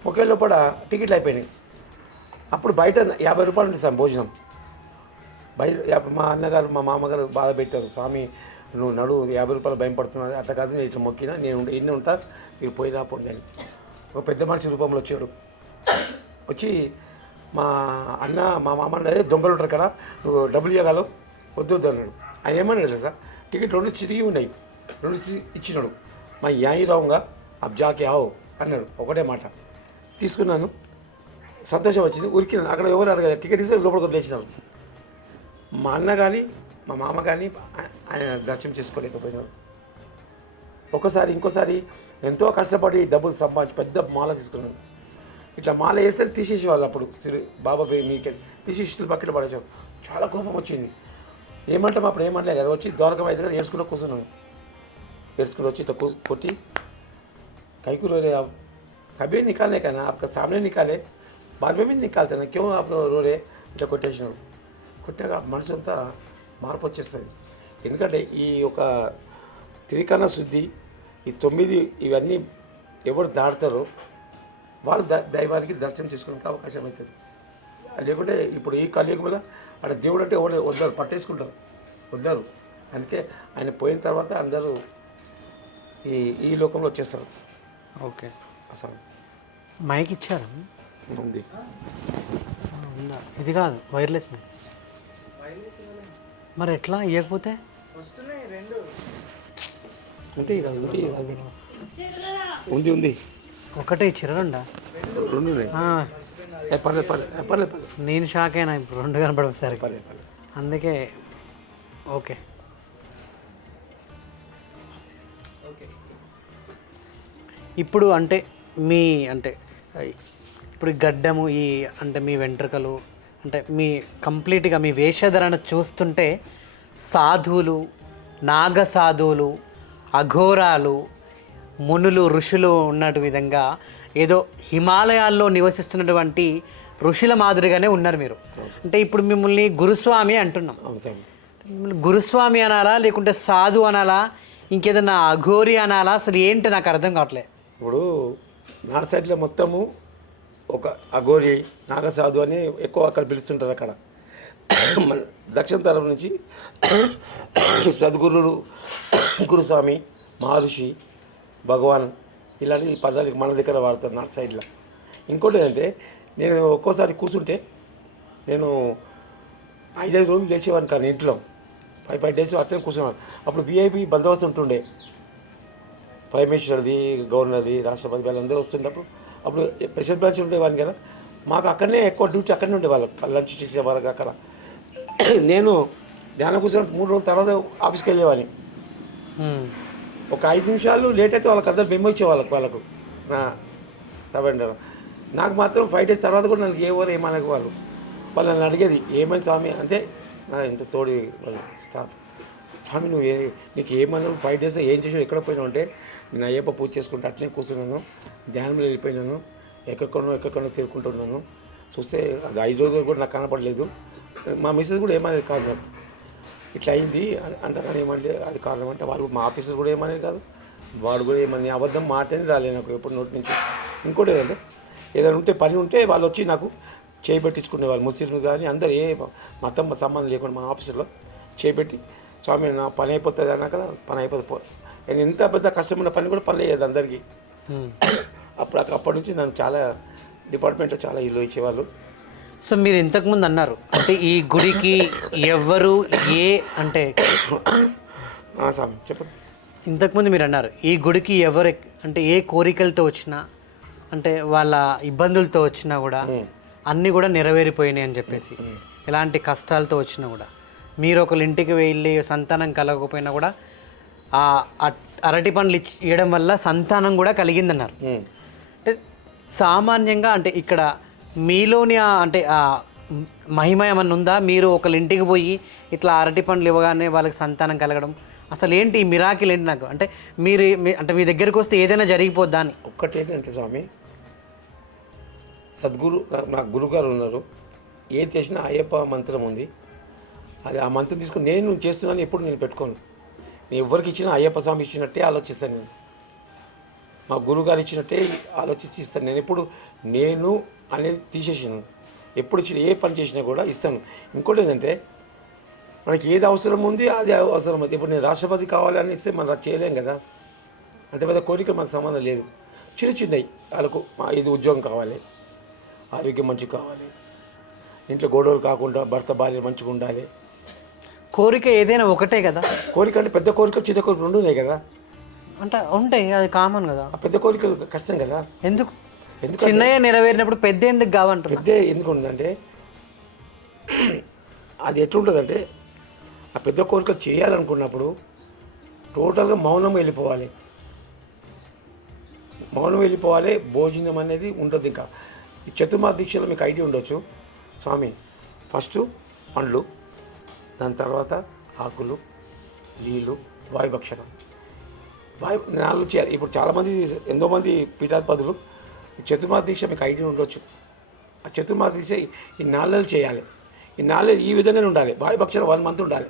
మొక్కే లోపల టికెట్లు అయిపోయినాయి. అప్పుడు బయట 50 రూపాయలు ఉంటుంది సార్ భోజనం. బయట మా అన్నగారు మా మామగారు బాధ పెట్టారు, స్వామి నువ్వు నడు 50 రూపాయలు భయం పడుతున్నది, అట్లా కాదు నేను ఇట్లా మొక్కినా, నేను ఇన్ని ఉంటా, మీరు పోయి రాపోండి అని ఒక పెద్ద మనిషి రూపంలో వచ్చాడు. వచ్చి మా అన్న మా మామ అన్నది దొంగలు ఉంటారు కదా, నువ్వు డబ్బులు ఇవ్వగలవు, వద్దు వద్దు అన్నాడు. ఆయన ఏమన్నాడు తెలుసా, టికెట్ 2 చిరిగి ఉన్నాయి, 2 ఇచ్చినాడు. మా యాయి రావుగా అబ్ జాకే ఆవు అన్నాడు, ఒకటే మాట. తీసుకున్నాను, సంతోషం వచ్చింది, ఉరికినాను. అక్కడ ఎవరు అడగలేదు, టికెట్ ఇస్తే లోపలికి వదిలేసినాను. మా అన్న కానీ మా మామ కానీ ఆయన దర్శనం చేసుకోలేకపోయినారు. ఒకసారి ఇంకోసారి ఎంతో కష్టపడి డబ్బులు సంపాదించి పెద్ద మాల తీసుకున్నాను. ఇట్లా మాల వేస్తే తీసేసేవాళ్ళు అప్పుడు బాబా మీకే తీసి ఇష్టలు పక్కన పడేసావు. చాలా కోపం వచ్చింది. ఏమంటాం అప్పుడు ఏమనలే కదా, వచ్చి ద్వారకా వైద్య దగ్గర ఏడ్చుకుని కూర్చున్నాను. ఏడ్చుకుని వచ్చి ఇట్లా కొట్టి కైకు రోలే కभी निकालने का ना आपका सामने निकाले बाद में भी निकालते ना क्यों आप रोले ఇట్లా కొట్టేసినారు. కొట్టాక మనసు అంతా మార్పు వచ్చేస్తుంది. ఎందుకంటే ఈ ఒక త్రికరణ శుద్ధి ఈ 9 ఇవన్నీ ఎవరు దాడతారో వాళ్ళు దైవానికి దర్శనం చేసుకోవడానికి అవకాశం అవుతుంది. లేకుంటే ఇప్పుడు ఈ కలియుగంలో అక్కడ దేవుడు అంటే ఎవరు వద్దరు, పట్టేసుకుంటారు, వద్దరు. అందుకే ఆయన పోయిన తర్వాత అందరూ ఈ లోకంలో వచ్చేస్తారు. ఓకే, అసలు మైక్ ఇచ్చారా? ఉంది, ఉందా? ఇది కాదు వైర్లెస్ మైక్. మరి ఎట్లా ఇవ్వకపోతే అంటే ఉంది ఉంది ఒకటే ఇచ్చారు, రెండా? 2 ఉన్నాయి. పర్లేదు పర్లేదు పర్లేదు. నేను షాక్ అయినా ఇప్పుడు 2 కనపడవు సరే, పర్లేదు. అందుకే. ఓకే, ఇప్పుడు అంటే మీ అంటే ఇప్పుడు గడ్డము ఈ అంటే మీ వెంట్రుకలు అంటే మీ కంప్లీట్గా మీ వేషధరణ చూస్తుంటే సాధువులు, నాగ సాధువులు, అఘోరాలు, మునులు, ఋషులు ఉన్నట్టు విధంగా ఏదో హిమాలయాల్లో నివసిస్తున్నటువంటి ఋషుల మాదిరిగానే ఉన్నారు మీరు. అంటే ఇప్పుడు మిమ్మల్ని గురుస్వామి అంటున్నాం. మిమ్మల్ని గురుస్వామి అనాలా లేకుంటే సాధు అనాలా ఇంకేదన్నా అఘోరి అనాలా, అసలు ఏంటి నాకు అర్థం కావట్లేదు. ఇప్పుడు నార్త్ సైడ్లో మొత్తము ఒక అఘోరి, నాగసాధు అని ఎక్కువ అక్కడ పిలుస్తుంటారు. అక్కడ మన దక్షిణ తరఫు నుంచి సద్గురులు, గురుస్వామి, మహర్షి, భగవాన్ ఇలాంటి పదాలు మన దగ్గర వాడతారు నార్త్ సైడ్లో. ఇంకోటి ఏంటంటే నేను ఒక్కోసారి కూర్చుంటే నేను 5 రోజులు లేచేవాడిని కానీ ఇంట్లో 5 డేస్ అట్లనే కూర్చున్నాను. అప్పుడు విఐపి బందోబస్తు ఉంటుండే, ప్రైమ్ మినిస్టర్ది, గవర్నర్ది, రాష్ట్రపతి వాళ్ళందరూ వస్తున్నప్పుడు అప్పుడు స్పెషల్ బ్రాంచ్ ఉండేవాడిని కదా, మాకు అక్కడనే ఎక్కువ డ్యూటీ అక్కడనే ఉండేవాళ్ళం, లంచ్ చేసే వరకు అక్కడ. నేను ధ్యానం కూర్చొని 3 రోజుల తర్వాత ఆఫీస్కి వెళ్ళేవాడిని. ఒక 5 నిమిషాలు లేట్ అయితే వాళ్ళకి అందరూ మెమో ఇచ్చేవాళ్ళకు నా సరెండర్. నాకు మాత్రం 5 డేస్ తర్వాత కూడా నన్ను ఎవరు ఏమనకు వాళ్ళు నన్ను అడిగేది ఏమైంది స్వామి అంటే నా ఇంత తోడి వాళ్ళు స్టాఫ్, స్వామి నువ్వు నీకు ఏమన్నావు 5 డేస్ ఏం చేసావు, ఎక్కడ పోయినావు అంటే నేను అయ్యప్ప పూజ చేసుకుంటే అట్లనే కూర్చున్నాను, ధ్యానంలో వెళ్ళిపోయినాను, ఎక్కడికనో తిరుగుకుంటున్నాను. చూస్తే అది 5 రోజులు కూడా నాకు కనపడలేదు. మా మిస్సెస్ కూడా ఏమనేది కాదు, నాకు ఇట్లా అయింది అంతగానే ఏమని అది కారణం అంటే వాళ్ళు మా ఆఫీసర్ కూడా ఏమనేది కాదు, వాడు కూడా ఏమని అబద్ధం మాటేది రాలేదు నాకు ఎప్పుడు నోటి నుంచి. ఇంకోటి ఏంటంటే ఏదైనా ఉంటే పని ఉంటే వాళ్ళు వచ్చి నాకు చేయిబెట్టించుకునే వాళ్ళు, ముస్లింలు కానీ అందరూ ఏ మతం సంబంధం లేకుండా మా ఆఫీసులో చేయిబెట్టి స్వామి నా పని అయిపోతుంది అన్నాక పని అయిపోతుంది. నేను ఎంత పెద్ద కష్టమైన పని కూడా పని లేదు అందరికీ. అప్పటి నుంచి నన్ను చాలా డిపార్ట్మెంట్లో చాలా ఇల్లు ఇచ్చేవాళ్ళు. సో మీరు ఇంతకుముందు అన్నారు అంటే ఈ గుడికి ఎవరు ఏ అంటే స్వామి చెప్పండి. ఇంతకుముందు మీరు అన్నారు ఈ గుడికి ఎవరు అంటే ఏ కోరికలతో వచ్చినా అంటే వాళ్ళ ఇబ్బందులతో వచ్చినా కూడా అన్నీ కూడా నెరవేరిపోయినాయి అని చెప్పేసి, ఎలాంటి కష్టాలతో వచ్చినా కూడా మీరు ఒకళ్ళ ఇంటికి వెళ్ళి సంతానం కలగకపోయినా కూడా ఆ అరటి పండ్లు ఇవ్వడం వల్ల సంతానం కూడా కలిగిందన్నారు. అంటే సామాన్యంగా అంటే ఇక్కడ మీలోని అంటే ఆ మహిమ ఏమన్నా ఉందా? మీరు ఒకళ్ళ ఇంటికి పోయి ఇట్లా అరటి పండ్లు ఇవ్వగానే వాళ్ళకి సంతానం కలగడం, అసలు ఏంటి ఈ మిరాకిల్ ఏంటి? నాకు అంటే మీరు అంటే మీ దగ్గరికి వస్తే ఏదైనా జరిగిపోద్దా అని. ఒక్కటేంటంటే స్వామి, సద్గురు మా గురుగారు ఉన్నారు, ఏది చేసినా అయ్యప్ప మంత్రం ఉంది. అది ఆ మంత్రం తీసుకుని నేను చేస్తున్నాను ఎప్పుడు నేను పెట్టుకోను. నేను ఎవరికి ఇచ్చినా అయ్యప్ప స్వామి ఇచ్చినట్టే ఆలోచిస్తాను. నేను మా గురుగారు ఇచ్చినట్టే ఆలోచించి ఇస్తాను. నేను ఎప్పుడు నేను అనేది తీసేసాను. ఎప్పుడు ఇచ్చిన ఏ పని చేసినా కూడా ఇస్తాను. ఇంకోటి ఏంటంటే మనకి ఏది అవసరం ఉంది అది అవసరం ఉంది. ఇప్పుడు నేను రాష్ట్రపతి కావాలని ఇస్తే మనం చేయలేం కదా, అంత పెద్ద కోరిక మనకు సంబంధం లేదు. చిన్న చిన్నవి వాళ్ళకు ఇది ఉద్యోగం కావాలి, ఆరోగ్యం మంచిగా కావాలి, ఇంట్లో గొడవలు కాకుండా భర్త భార్య మంచిగా ఉండాలి. కోరిక ఏదైనా ఒకటే కదా, కోరిక అంటే పెద్ద కోరిక చిన్న కోరిక రెండు ఉన్నాయి కదా, అంటే ఉంటాయి, అది కామన్ కదా. ఆ పెద్ద కోరికలు కష్టం కదా. ఎందుకు ఎందుకంటే చిన్నయ్య నెరవేరినప్పుడు పెద్ద ఎందుకు కావంటారు? పెద్ద ఎందుకు ఉందంటే అది ఎట్లుంటుందంటే ఆ పెద్ద కోరికలు చేయాలనుకున్నప్పుడు టోటల్గా మౌనం వెళ్ళిపోవాలి. మౌనం వెళ్ళిపోవాలి, భోజనం అనేది ఉండదు. ఇంకా ఈ చతుర్మాస దీక్షలో మీకు ఐడియా ఉండొచ్చు. స్వామి ఫస్ట్ పండ్లు, దాని తర్వాత ఆకులు, నీళ్ళు, వాయుభక్షణం, నాలుగు చేయాలి. ఇప్పుడు చాలామంది ఎంతోమంది పీఠాధిపతులు చతుర్మాస దీక్ష మీకు ఐడియా ఉండొచ్చు. ఆ చతుర్మాస దీక్ష ఈ 4 నెలలు చేయాలి. ఈ 4 నెలలు ఈ విధంగానే ఉండాలి. వాయుభక్షణం 1 మంత్ ఉండాలి,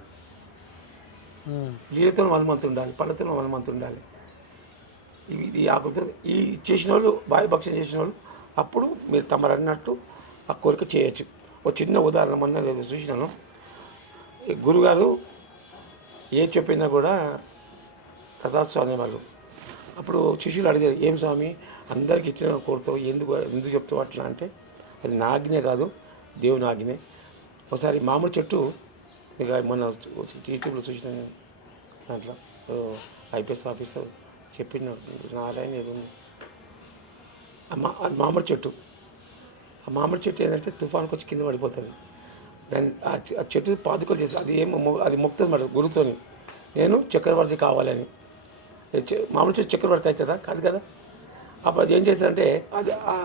నీళ్ళతో 1 మంత్ ఉండాలి, పళ్ళతో 1 మంత్ ఉండాలి. ఈ ఆకులతో ఈ చేసిన వాళ్ళు, వాయుభక్షణం చేసిన వాళ్ళు అప్పుడు మీరు తమరు అన్నట్టు ఆ కోరిక చేయొచ్చు. ఒక చిన్న ఉదాహరణ మొన్న నేను చూసినాను. గురుగారు ఏ చెప్పినా కూడా తథాస్తు అనేవాళ్ళు. అప్పుడు శిష్యులు అడిగారు, ఏం స్వామి అందరికి ఇట్లా కోరుతావు, ఎందుకు చెప్తావు అట్లా అంటే, అది నా ఆజ్ఞే కాదు, దేవుని ఆజ్ఞే. ఒకసారి మామిడి చెట్టు ఇక మొన్న యూట్యూబ్లో చూసిన దాంట్లో ఐపీఎస్ ఆఫీసర్ చెప్పిన నారాయణ ఏదో ఉంది, అది మామిడి చెట్టు. ఆ మామిడి చెట్టు ఏంటంటే తుఫాన్కి వచ్చి కింద పడిపోతుంది. దాన్ని ఆ చెట్టు పాదుకలు చేసి అది మొక్కుతుంది మాట గురువుతోని, నేను చక్రవర్తి కావాలని. మామిడి చెట్టు చక్రవర్తి అవుతుందా? కాదు కదా. అప్పుడు అది ఏం చేస్తారంటే అది ఆ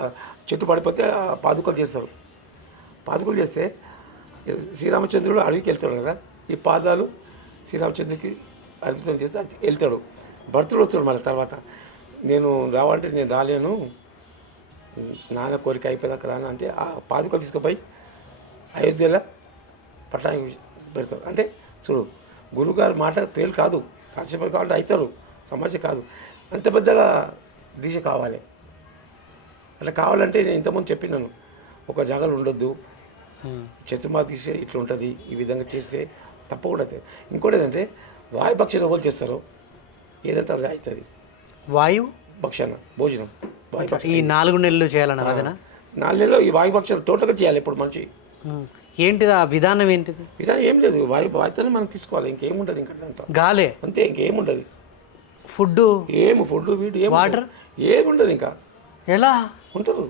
చెట్టు పడిపోతే ఆ పాదుకలు చేస్తారు. పాదుకలు చేస్తే శ్రీరామచంద్రుడు అడవికి వెళ్తాడు కదా, ఈ పాదాలు శ్రీరామచంద్రుడికి అర్పితం చేస్తే వెళ్తాడు. భర్తలు వస్తాడు మళ్ళీ తర్వాత, నేను రావాలంటే నేను రాలేను, నాన్న కోరిక అయిపోయాక రాను అంటే ఆ పాదుకలు తీసుకుపోయి అయోధ్యలో పట్టానికి పెడతారు. అంటే చూడు, గురువుగారు మాట పేరు కాదు, రాష్ట్రపతి కావాలంటే అవుతారు, సమస్య కాదు, అంత పెద్దగా దీక్ష కావాలి. అట్లా కావాలంటే నేను ఇంతకుముందు చెప్పినాను, ఒక జాగాలు ఉండొద్దు, చతుర్మాస దీక్ష ఇట్లా ఉంటుంది, ఈ విధంగా చేస్తే తప్పకుండా అవుతుంది. ఇంకోటి ఏంటంటే వాయుభక్షణ ఎవరు చేస్తారో ఏదంటే అది అవుతుంది. వాయువు భక్షణ భోజనం ఈ 4 నెలలు చేయాలన్న అదేనా? 4 నెలలు ఈ వాయుభక్షణ టోటల్గా చేయాలి. ఇప్పుడు మంచి ఏంటిది ఆ విధానం ఏంటిది? విధానం ఏం లేదు, వాయుతోనే మనం తీసుకోవాలి, ఇంకేముండదు. ఇంకా దాంట్లో గాలే అంతే, ఇంకేముండదు. ఫుడ్ ఫుడ్ వీడు ఏం వాటర్ ఏముండదు. ఇంకా ఎలా ఉంటారు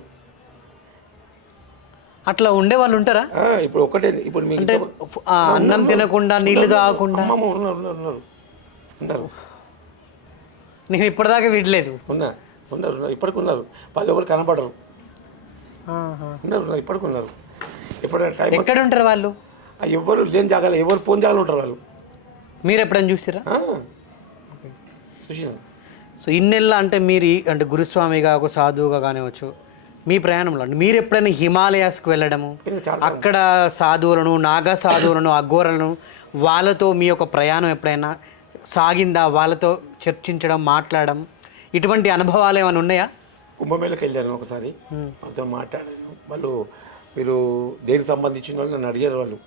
అట్లా ఉండే వాళ్ళు ఉంటారా? ఇప్పుడు ఒకటే, ఇప్పుడు మీకు అంటే అన్నం తినకుండా నీళ్లు తాగకుండా ఉన్నారు. నేను ఇప్పటిదాకా విడలేదు. ఉన్నారు ఇప్పటికి ఉన్నారు. వాళ్ళు ఎవరు కనపడరు, ఉన్నారు ఇప్పటికి ఉన్నారు. ఎప్పుడైనా టైం ఎక్కడ ఉంటారు వాళ్ళు? ఎవరు లేని జాగాలో, ఎవరు పోని జాగాలో ఉంటారు వాళ్ళు. మీరు ఎప్పుడైనా చూసారా? చూసినాను. సో ఇన్నెల్లా అంటే మీరు అంటే గురుస్వామిగా ఒక సాధువుగా కానివచ్చు, మీ ప్రయాణంలో అంటే మీరు ఎప్పుడైనా హిమాలయాస్కి వెళ్ళడము, అక్కడ సాధువులను, నాగా సాధువులను, అఘోరలను, వాళ్ళతో మీ యొక్క ప్రయాణం ఎప్పుడైనా సాగిందా? వాళ్ళతో చర్చించడం, మాట్లాడడం, ఇటువంటి అనుభవాలు ఏమైనా ఉన్నాయా? కుంభమేళకి వెళ్ళాను ఒకసారి, వాళ్ళతో మాట్లాడాను. వాళ్ళు మీరు దేనికి సంబంధించిన వాళ్ళు నన్ను అడిగారు. వాళ్ళు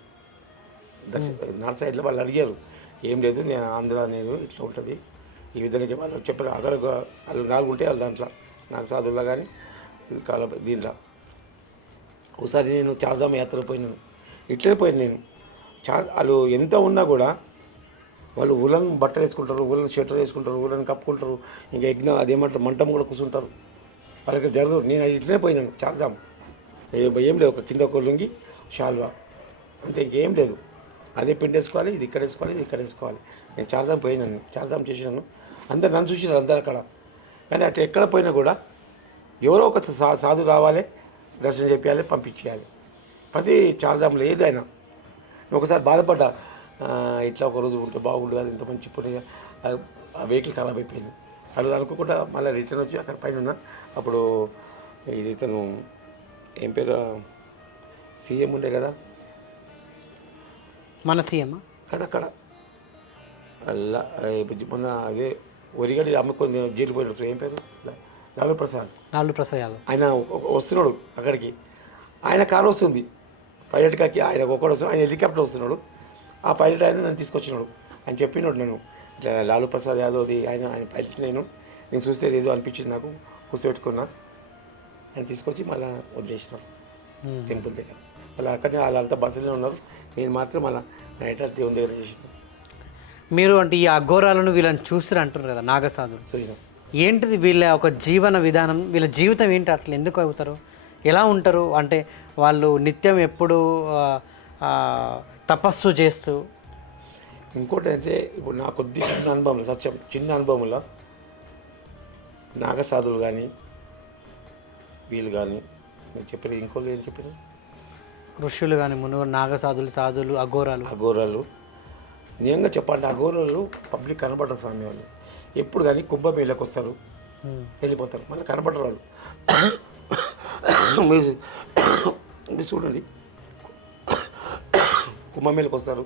నార్త్ సైడ్లో వాళ్ళు అడిగారు, ఏం లేదు నేను ఆంధ్ర, నేను ఇట్లా ఉంటుంది ఈ విధంగా వాళ్ళు చెప్పారు. అక్కడ వాళ్ళు 4 ఉంటాయి, వాళ్ళు దాంట్లో నాకు సాధువుల్లో కానీ కాల దీంట్లో. ఒకసారి నేను చార్ధామ యాత్ర పోయినాను, ఇట్లనే పోయాను నేను. వాళ్ళు ఎంత ఉన్నా కూడా వాళ్ళు ఉలన్ బట్టలు వేసుకుంటారు, ఉలన్ షర్టర్ వేసుకుంటారు, ఉలన్ కప్పుకుంటారు, ఇంకా యజ్ఞం అదేమంటారు మంటం కూడా కూర్చుంటారు. వాళ్ళకి జరగదు. నేను ఇట్లనే పోయినాను చార్ధామ. ఏం లేదు, ఒక కింద ఒక లుంగి షాల్వా అంతే, ఇంకేం లేదు. అదే పిండి వేసుకోవాలి, ఇది ఇక్కడ వేసుకోవాలి, ఇది ఇక్కడ వేసుకోవాలి. నేను చార్ధామ పోయినాను, చార్ధామ చేసినాను. అందరు నన్ను చూసినారు అందరు అక్కడ. కానీ అట్లా ఎక్కడ పోయినా కూడా ఎవరో ఒక సాధు రావాలి, దర్శనం చేయాలి, పంపించేయాలి. ప్రతి చార్ధామలో ఏదైనా. ఒకసారి బాధపడ్డా, ఇట్లా ఒకరోజు ఉంటే బాగుండు, అది ఇంత మంచి ఇప్పుడు ఆ వెహికల్ ఖరాబ్ అయిపోయింది. అది అనుకోకుండా మళ్ళీ రిటర్న్ వచ్చి అక్కడ పైన ఉన్నా. అప్పుడు ఇది తను ఏం పేరు, సీఎం ఉండే కదా, మన సీఎం కదా అక్కడ మొన్న అదే ఒరిగడి అమ్ముకొని జైలు పోయినాడు, ఏం పేరు, లాలూ ప్రసాద్ యాదవ్. ఆయన వస్తున్నాడు అక్కడికి, ఆయన కారు వస్తుంది పర్యాటకకి, ఆయన ఒక్కడు వస్తున్నాడు, ఆయన హెలికాప్టర్ వస్తున్నాడు. ఆ పైలట్ ఆయన నన్ను తీసుకొచ్చినాడు. ఆయన చెప్పినాడు నేను ఇట్లా లాలూ ప్రసాద్ యాదవ్ది ఆయన పైలట్ నేను చూస్తే ఏదో అనిపించింది నాకు, కూర్చోబెట్టుకున్నా. ఆయన తీసుకొచ్చి మళ్ళీ వదిలేసినారు టెంపుల్ దగ్గర. మళ్ళీ అక్కడనే వాళ్ళంతా బస్సులోనే ఉన్నారు. నేను మాత్రం మళ్ళీ నైట్ దేవుని దగ్గర చేసిన. మీరు అంటే ఈ అఘోరాలను వీళ్ళని చూసిరు అంటారు కదా నాగసాధులు, చూసినాం. ఏంటిది వీళ్ళ ఒక జీవన విధానం, వీళ్ళ జీవితం ఏంటి, అట్లా ఎందుకు అవుతారు, ఎలా ఉంటారు? అంటే వాళ్ళు నిత్యం ఎప్పుడు తపస్సు చేస్తూ. ఇంకోటి అంటే ఇప్పుడు నా కొద్ది చిన్న అనుభవంలో, సత్యం చిన్న అనుభవంలో నాగసాధులు కానీ వీళ్ళు కానీ మీరు చెప్పారు. ఇంకోళ్ళు ఏం చెప్పారు? ఋషులు కానీ మునుగు నాగసాధులు, సాధులు, అఘోరాలు. నిజంగా చెప్పాలంటే అఘోరాలు పబ్లిక్ కనబడరు స్వామి. వాళ్ళు ఎప్పుడు కానీ కుంభమేళకు వస్తారు, వెళ్ళిపోతారు, మళ్ళీ కనబడరు వాళ్ళు. మీరు చూడండి, కుంభమేళకు వస్తారు,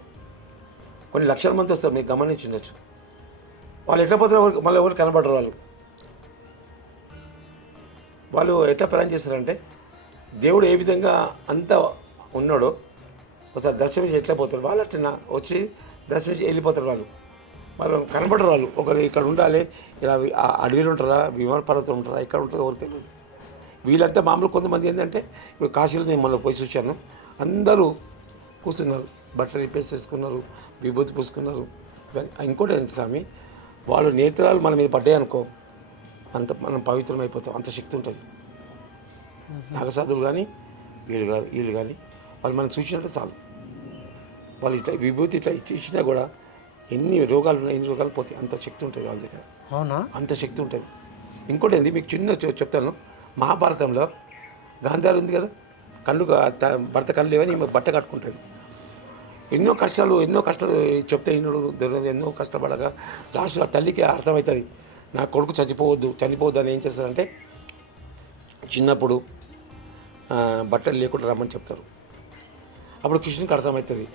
కొన్ని లక్షల మంది వస్తారు, మీకు గమనించి ఉండొచ్చు. వాళ్ళు ఎట్లా పోతారు, మళ్ళీ ఎవరు కనబడరు. వాళ్ళు ఎట్లా ప్లాన్ చేస్తారంటే దేవుడు ఏ విధంగా అంతా ఉన్నాడో ఒకసారి దర్శనం ఎట్లా పోతారు వాళ్ళు, అట్లా వచ్చి దర్శనం వెళ్ళిపోతారు. వాళ్ళు కనబడరు. వాళ్ళు ఒకరు ఇక్కడ ఉండాలి, ఇలా అడవిలో ఉంటారా, విమాన పర్వతం ఉంటారా, ఇక్కడ ఉంటారో ఎవరు తెలియదు. వీళ్ళంతా మామూలు కొంతమంది ఏంటంటే ఇప్పుడు కాశీలో నేను మొన్న పోయి చూశాను, అందరూ కూర్చున్నారు, బట్టలు రిపేర్ చేసుకున్నారు, విభూతి పూసుకున్నారు. ఇంకోటి ఏంటి స్వామి, వాళ్ళు నేత్రాలు మన మీద పడ్డాయి అనుకో, అంత మనం పవిత్రం అయిపోతాం, అంత శక్తి ఉంటుంది. నాగసాధులు కానీ వీళ్ళు కానీ వాళ్ళు మనం చూసినట్టు చాలు. వాళ్ళు ఇట్లా విభూతి ఇట్లా ఇచ్చినా కూడా ఎన్ని రోగాలు ఉన్నాయి, ఎన్ని రోగాలు పోతాయి, అంత శక్తి ఉంటుంది వాళ్ళ దగ్గర. అవునా? అంత శక్తి ఉంటుంది. ఇంకోటి ఏంది మీకు చిన్న చెప్తాను, మహాభారతంలో గాంధారి ఉంది కదా, భర్త కళ్ళు లేవని ఈమె బట్ట కట్టుకుంటుంది. ఎన్నో కష్టాలు చెప్తే ఈయనడు ఎన్నో కష్టపడగా లాస్ట్ ఆ తల్లికి అర్థమవుతుంది, నా కొడుకు చనిపోవద్దు అని ఏం చేస్తారంటే చిన్నప్పుడు బట్టలు లేకుండా రమ్మని చెప్తారు. అప్పుడు కృష్ణునికి అర్థమవుతుంది,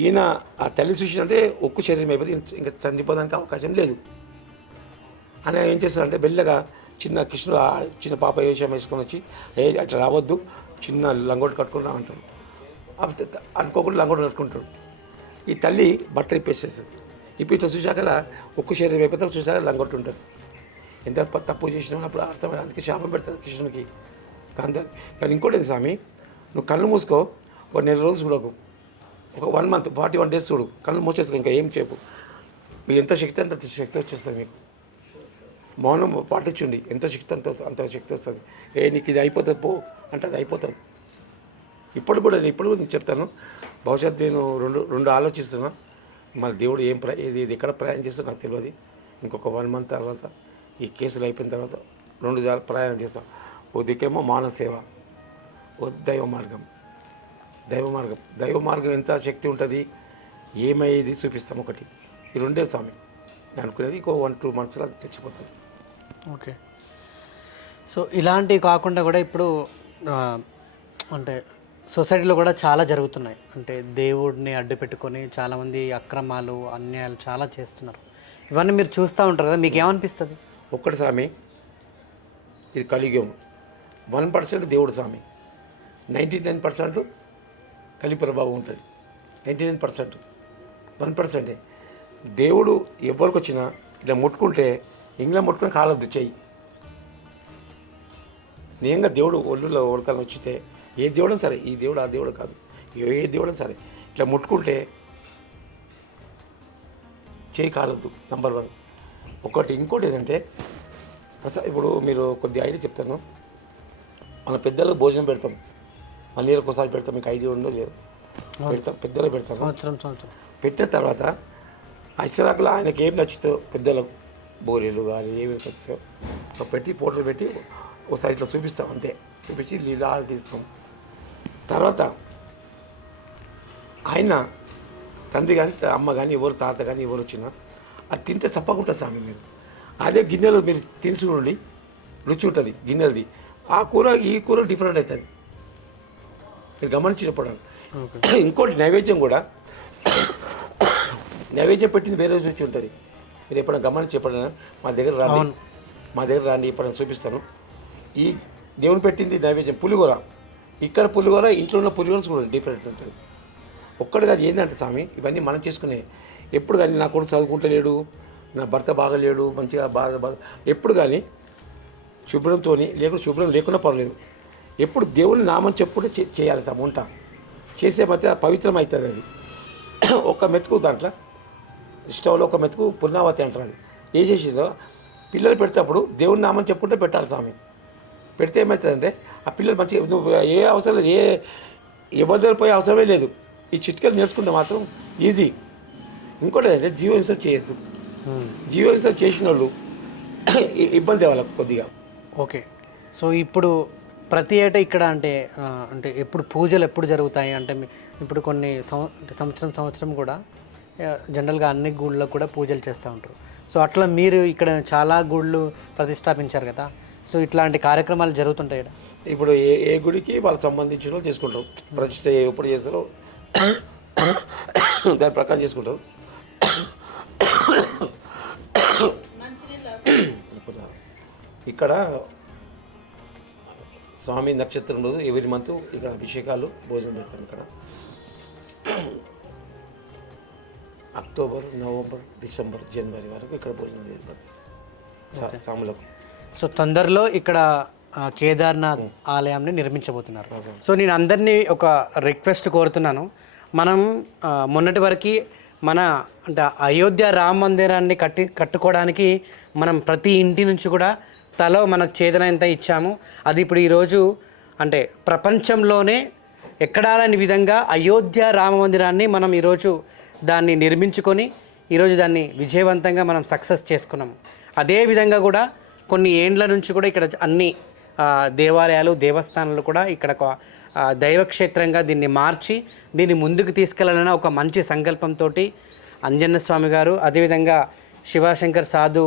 ఈయన ఆ తల్లి చూసినంటే ఒక్కు శరీరం అయిపోతే ఇంకా చనిపోదానికి అవకాశం లేదు అని ఏం చేస్తారంటే బెల్లగా కృష్ణుడు చిన్న పాప వేషం వేసుకొని వచ్చి అట్లా రావద్దు, చిన్న లంగోటి కట్టుకుని రామంటాడు. అనుకోకుండా లంగోటి కట్టుకుంటాడు. ఈ తల్లి బట్ట ఇప్పేసేస్తుంది. ఇప్పుడు ఇట్లా చూశాక ఒక్కు శరీరం అయిపోతే చూశాక లంగొట్టు ఉంటుంది. ఎంత తప్పు చేసినప్పుడు అర్థమైంది, అందుకే శాపం పెడతాడు కృష్ణునికి గాంధారి. కానీ ఇంకోటి స్వామి, నువ్వు కళ్ళు మూసుకో, ఒక నెల రోజులు చూడకు, ఒక 1 month 41 days చూడు, కళ్ళు మూసేసుకో, ఇంకా ఏం చెప్పు. మీకు ఎంత శక్తి అంత శక్తి వచ్చేస్తుంది. మీకు మౌనం పాటించండి, ఎంత శక్తి అంత శక్తి వస్తుంది. నీకు ఇది అయిపోతుంది పో అంటే అది అయిపోతుంది. ఇప్పుడు కూడా నేను చెప్తాను, భవిష్యత్తు నేను రెండు ఆలోచిస్తున్నా. మళ్ళీ దేవుడు ఇది ఎక్కడ ప్రయాణం చేస్తారో నాకు తెలియదు. ఇంకొక 1 month తర్వాత ఈ కేసులు అయిపోయిన తర్వాత 2 ప్రయాణం చేస్తాం. ఓ దిక్కేమో మానవ సేవ, ఓ దైవ మార్గం ఎంత శక్తి ఉంటుంది, ఏమయ్యేది చూపిస్తాం. ఒకటి ఈ 2 స్వామి నేను అనుకునేది. ఇంకో 1-2 months అది తెచ్చిపోతుంది. ఓకే. సో ఇలాంటివి కాకుండా కూడా ఇప్పుడు అంటే సొసైటీలో కూడా చాలా జరుగుతున్నాయి. అంటే దేవుడిని అడ్డు పెట్టుకొని చాలామంది అక్రమాలు, అన్యాయాలు చాలా చేస్తున్నారు. ఇవన్నీ మీరు చూస్తూ ఉంటారు కదా, మీకు ఏమనిపిస్తుంది? ఒక్కటి స్వామి, ఇది కలియుగం. 1% దేవుడు స్వామి, 99% కలి ప్రభావం ఉంటుంది. 99% 1%. దేవుడు ఎవరికి వచ్చినా ఇట్లా ముట్టుకుంటే ఇంగ్లా ముట్టుకుని కాలొద్దు చెయ్యి. నిజంగా దేవుడు ఒళ్ళులో ఉడకాలని వచ్చితే ఏ దేవుడని సరే, ఈ దేవుడు ఆ దేవుడు కాదు, ఏ దేవుడని సరే ఇట్లా ముట్టుకుంటే చేయి కాలొద్దు. నంబర్ 1. ఒకటి. ఇంకోటి ఏంటంటే ఇప్పుడు మీరు కొద్ది ఐడియా చెప్తాను. మన పెద్దలకు భోజనం పెడతాం, 1 yearకి ఒకసారి పెడతాం. మీకు ఐడియా ఉందో లేదు? పెడతాం, పెద్దలు పెడతాం. సంవత్సరం పెట్టిన తర్వాత అక్షరాకులు ఆయనకి ఏం నచ్చుతో పెద్దలకు బోరీలు కానీ ఏమి నచ్చుతాయో పెట్టి ఫోటోలు పెట్టి ఒకసారి ఇట్లా చూపిస్తాం, అంతే. చూపించి లీలాలు తీస్తాం. తర్వాత ఆయన తండ్రి కానీ అమ్మ కానీ ఎవరు తాత కానీ ఎవరు వచ్చినా అది తింటే తప్పకుండా స్వామి మీరు అదే గిన్నెలో మీరు తిని చూడండి, రుచి ఉంటుంది గిన్నెలది. ఆ కూర ఈ కూర డిఫరెంట్ అవుతుంది మీరు గమనించినప్పుడు. ఇంకోటి నైవేద్యం కూడా, నైవేద్యం పెట్టింది వేరే రుచి ఉంటుంది. మీరు ఎప్పుడైనా గమనించి ఎప్పుడైనా మా దగ్గర రాండి ఎప్పుడైనా చూపిస్తాను. ఈ దేవుని పెట్టింది నైవేద్యం పులిహోర, ఇక్కడ పులిహోర, ఇంట్లో ఉన్న పులిహోర కూడా డిఫరెంట్ ఉంటుంది. ఒక్కడు కాదు ఏంటంటే స్వామి ఇవన్నీ మనం చేసుకునే. ఎప్పుడు కానీ నా కొడుకు చదువుకుంటలేడు, నా భర్త బాగలేడు, మంచిగా బాధ ఎప్పుడు కానీ శుభ్రంతో లేకుండా శుభ్రం లేకుండా పర్లేదు, ఎప్పుడు దేవుని నామం చెప్పుకుంటే చేయాలి సార్. వంట చేసే మధ్య పవిత్రం అవుతుంది. అది ఒక మెతుకు దాంట్లో స్టవ్లో ఒక మెతుకు పుర్ణావతి అంటారు. అది ఏ చేసిందో పిల్లలు పెడేటప్పుడు దేవుని నామం చెప్పుకుంటే పెట్టాలి స్వామి. పెడితే ఏమవుతుందంటే ఆ పిల్లలు మంచిగా నువ్వు ఏ అవసరం లేదు, ఏ ఇబ్బందులు పోయే అవసరమే లేదు. ఈ చిట్కలు నేర్చుకుంటే మాత్రం ఈజీ. ఇంకోటి ఏంటంటే జీవహింస చేయొద్దు. జీవహింస చేసిన వాళ్ళు ఇబ్బంది వాళ్ళకు కొద్దిగా. ఓకే. సో ఇప్పుడు ప్రతి ఏటా ఇక్కడ అంటే అంటే ఎప్పుడు పూజలు ఎప్పుడు జరుగుతాయి అంటే ఇప్పుడు కొన్ని సంవత్సరం కూడా జనరల్గా అన్ని గుళ్ళకు కూడా పూజలు చేస్తూ ఉంటారు. సో అట్లా మీరు ఇక్కడ చాలా గుళ్ళు ప్రతిష్టాపించారు కదా, సో ఇట్లాంటి కార్యక్రమాలు జరుగుతుంటాయి ఇక్కడ. ఇప్పుడు ఏ గుడికి వాళ్ళకి సంబంధించిన చేసుకుంటారు. ప్రతిష్ట ఎప్పుడు చేస్తారో దాని ప్రకారం చేసుకుంటారు. ఇక్కడ స్వామి నక్షత్రం రోజు ఎవరి మంత్ ఇక్కడ అభిషేకాలు భోజనం పెడతాం. ఇక్కడ అక్టోబర్, నవంబర్, డిసెంబర్, జనవరి వరకు ఇక్కడ భోజనం ఏర్పడుతుంది స్వాములకు. సో తొందరలో ఇక్కడ కేదార్నాథ్ ఆలయాన్ని నిర్మించబోతున్నారు. సో నేను అందరినీ ఒక రిక్వెస్ట్ కోరుతున్నాను. మనం మొన్నటి వరకు మన అంటే అయోధ్య రామ మందిరాన్ని కట్టుకోవడానికి మనం ప్రతి ఇంటి నుంచి కూడా తలో మనకు చేతనంత ఇచ్చాము. అది ఇప్పుడు ఈరోజు అంటే ప్రపంచంలోనే ఎక్కడా లేని విధంగా అయోధ్య రామ మందిరాన్ని మనం ఈరోజు దాన్ని నిర్మించుకొని ఈరోజు దాన్ని విజయవంతంగా మనం సక్సెస్ చేసుకున్నాము. అదేవిధంగా కూడా కొన్ని ఏండ్ల నుంచి కూడా ఇక్కడ అన్ని దేవాలయాలు, దేవస్థానాలు కూడా ఇక్కడ దైవక్షేత్రంగా దీన్ని మార్చి దీన్ని ముందుకు తీసుకెళ్లాలన్న ఒక మంచి సంకల్పంతో అంజన్న స్వామి గారు, అదేవిధంగా శివశంకర్ సాధు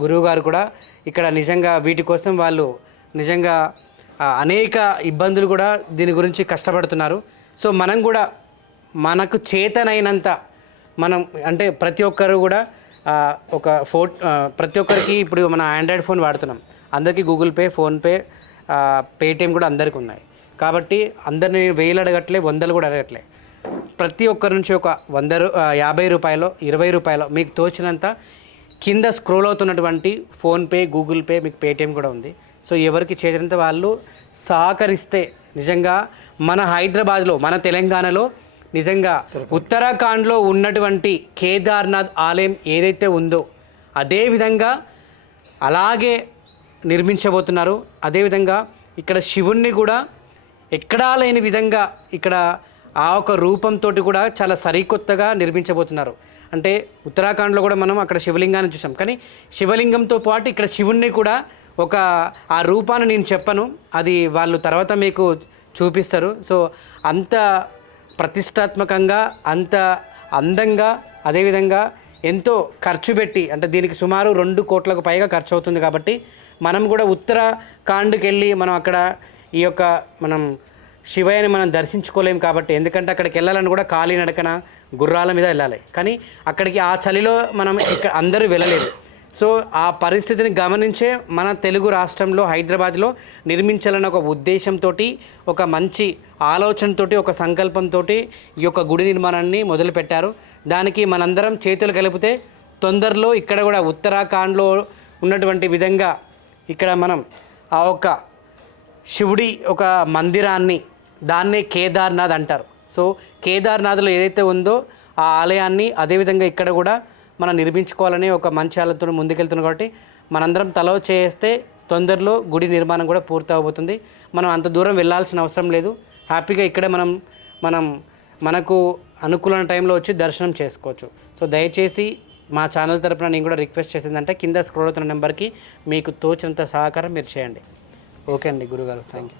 గురువు గారు కూడా ఇక్కడ నిజంగా వీటి కోసం వాళ్ళు నిజంగా అనేక ఇబ్బందులు కూడా దీని గురించి కష్టపడుతున్నారు. సో మనం కూడా మనకు చేతనైనంత మనం అంటే ప్రతి ఒక్కరు కూడా ఒక ప్రతి ఒక్కరికి ఇప్పుడు మన ఆండ్రాయిడ్ ఫోన్ వాడుతున్నాం, అందరికీ గూగుల్ పే, ఫోన్పే, పేటిఎం కూడా అందరికీ ఉన్నాయి. కాబట్టి అందరినీ 1000 అడగట్లే, 100 కూడా అడగట్లే. ప్రతి ఒక్కరి నుంచి ఒక 50 రూపాయలు, 20 రూపాయలు మీకు తోచినంత కింద స్క్రోల్ అవుతున్నటువంటి ఫోన్పే, గూగుల్ పే, మీకు పేటిఎం కూడా ఉంది. సో ఎవరికి చేసినంత వాళ్ళు సహకరిస్తే నిజంగా మన హైదరాబాద్లో, మన తెలంగాణలో నిజంగా ఉత్తరాఖండ్లో ఉన్నటువంటి కేదార్నాథ్ ఆలయం ఏదైతే ఉందో అదేవిధంగా అలాగే నిర్మించబోతున్నారు. అదేవిధంగా ఇక్కడ శివుణ్ణి కూడా ఎక్కడా లేని విధంగా ఇక్కడ ఆ ఒక రూపంతో కూడా చాలా సరికొత్తగా నిర్మించబోతున్నారు. అంటే ఉత్తరాఖండ్లో కూడా మనం అక్కడ శివలింగాన్ని చూసాం, కానీ శివలింగంతో పాటు ఇక్కడ శివుణ్ణి కూడా ఒక ఆ రూపాన్ని నేను చెప్పను, అది వాళ్ళు తర్వాత మీకు చూపిస్తారు. సో అంత ప్రతిష్టాత్మకంగా, అంత అందంగా, అదేవిధంగా ఎంతో ఖర్చు పెట్టి అంటే దీనికి సుమారు 2 కోట్లకు పైగా ఖర్చు అవుతుంది. కాబట్టి మనం కూడా ఉత్తరాఖండ్కి వెళ్ళి మనం అక్కడ ఈ యొక్క మనం శివయ్యని మనం దర్శించుకోలేము. కాబట్టి ఎందుకంటే అక్కడికి వెళ్ళాలని కూడా కాలినడకన గుర్రాల మీద వెళ్ళాలి, కానీ అక్కడికి ఆ చలిలో మనం ఇక్కడ అందరూ వెళ్ళలేదు. సో ఆ పరిస్థితిని గమనించే మన తెలుగు రాష్ట్రంలో హైదరాబాద్లో నిర్మించాలన్న ఒక ఉద్దేశంతో, ఒక మంచి ఆలోచనతో, ఒక సంకల్పంతో ఈ యొక్క గుడి నిర్మాణాన్ని మొదలుపెట్టారు. దానికి మనందరం చేతులు కలిపితే తొందరలో ఇక్కడ కూడా ఉత్తరాఖండ్లో ఉన్నటువంటి విధంగా ఇక్కడ మనం ఆ ఒక శివుడి ఒక మందిరాన్ని, దాన్నే కేదార్నాథ్ అంటారు. సో కేదార్నాథ్లో ఏదైతే ఉందో ఆ ఆలయాన్ని అదేవిధంగా ఇక్కడ కూడా మనం నిర్మించుకోవాలని ఒక మంచి ఆలోచనతో ముందుకెళ్తున్నాం. కాబట్టి మనందరం తలో చేస్తే తొందరలో గుడి నిర్మాణం కూడా పూర్తి అవబోతుంది. మనం అంత దూరం వెళ్ళాల్సిన అవసరం లేదు. హ్యాపీగా ఇక్కడే మనకు అనుకూలమైన టైంలో వచ్చి దర్శనం చేసుకోవచ్చు. సో దయచేసి మా ఛానల్ తరపున నేను కూడా రిక్వెస్ట్ చేసిందంటే కింద స్క్రోల్ అవుతున్న నెంబర్కి మీకు తోచినంత సహకారం మీరు చేయండి. ఓకే అండి గురుగారు, థ్యాంక్ యూ.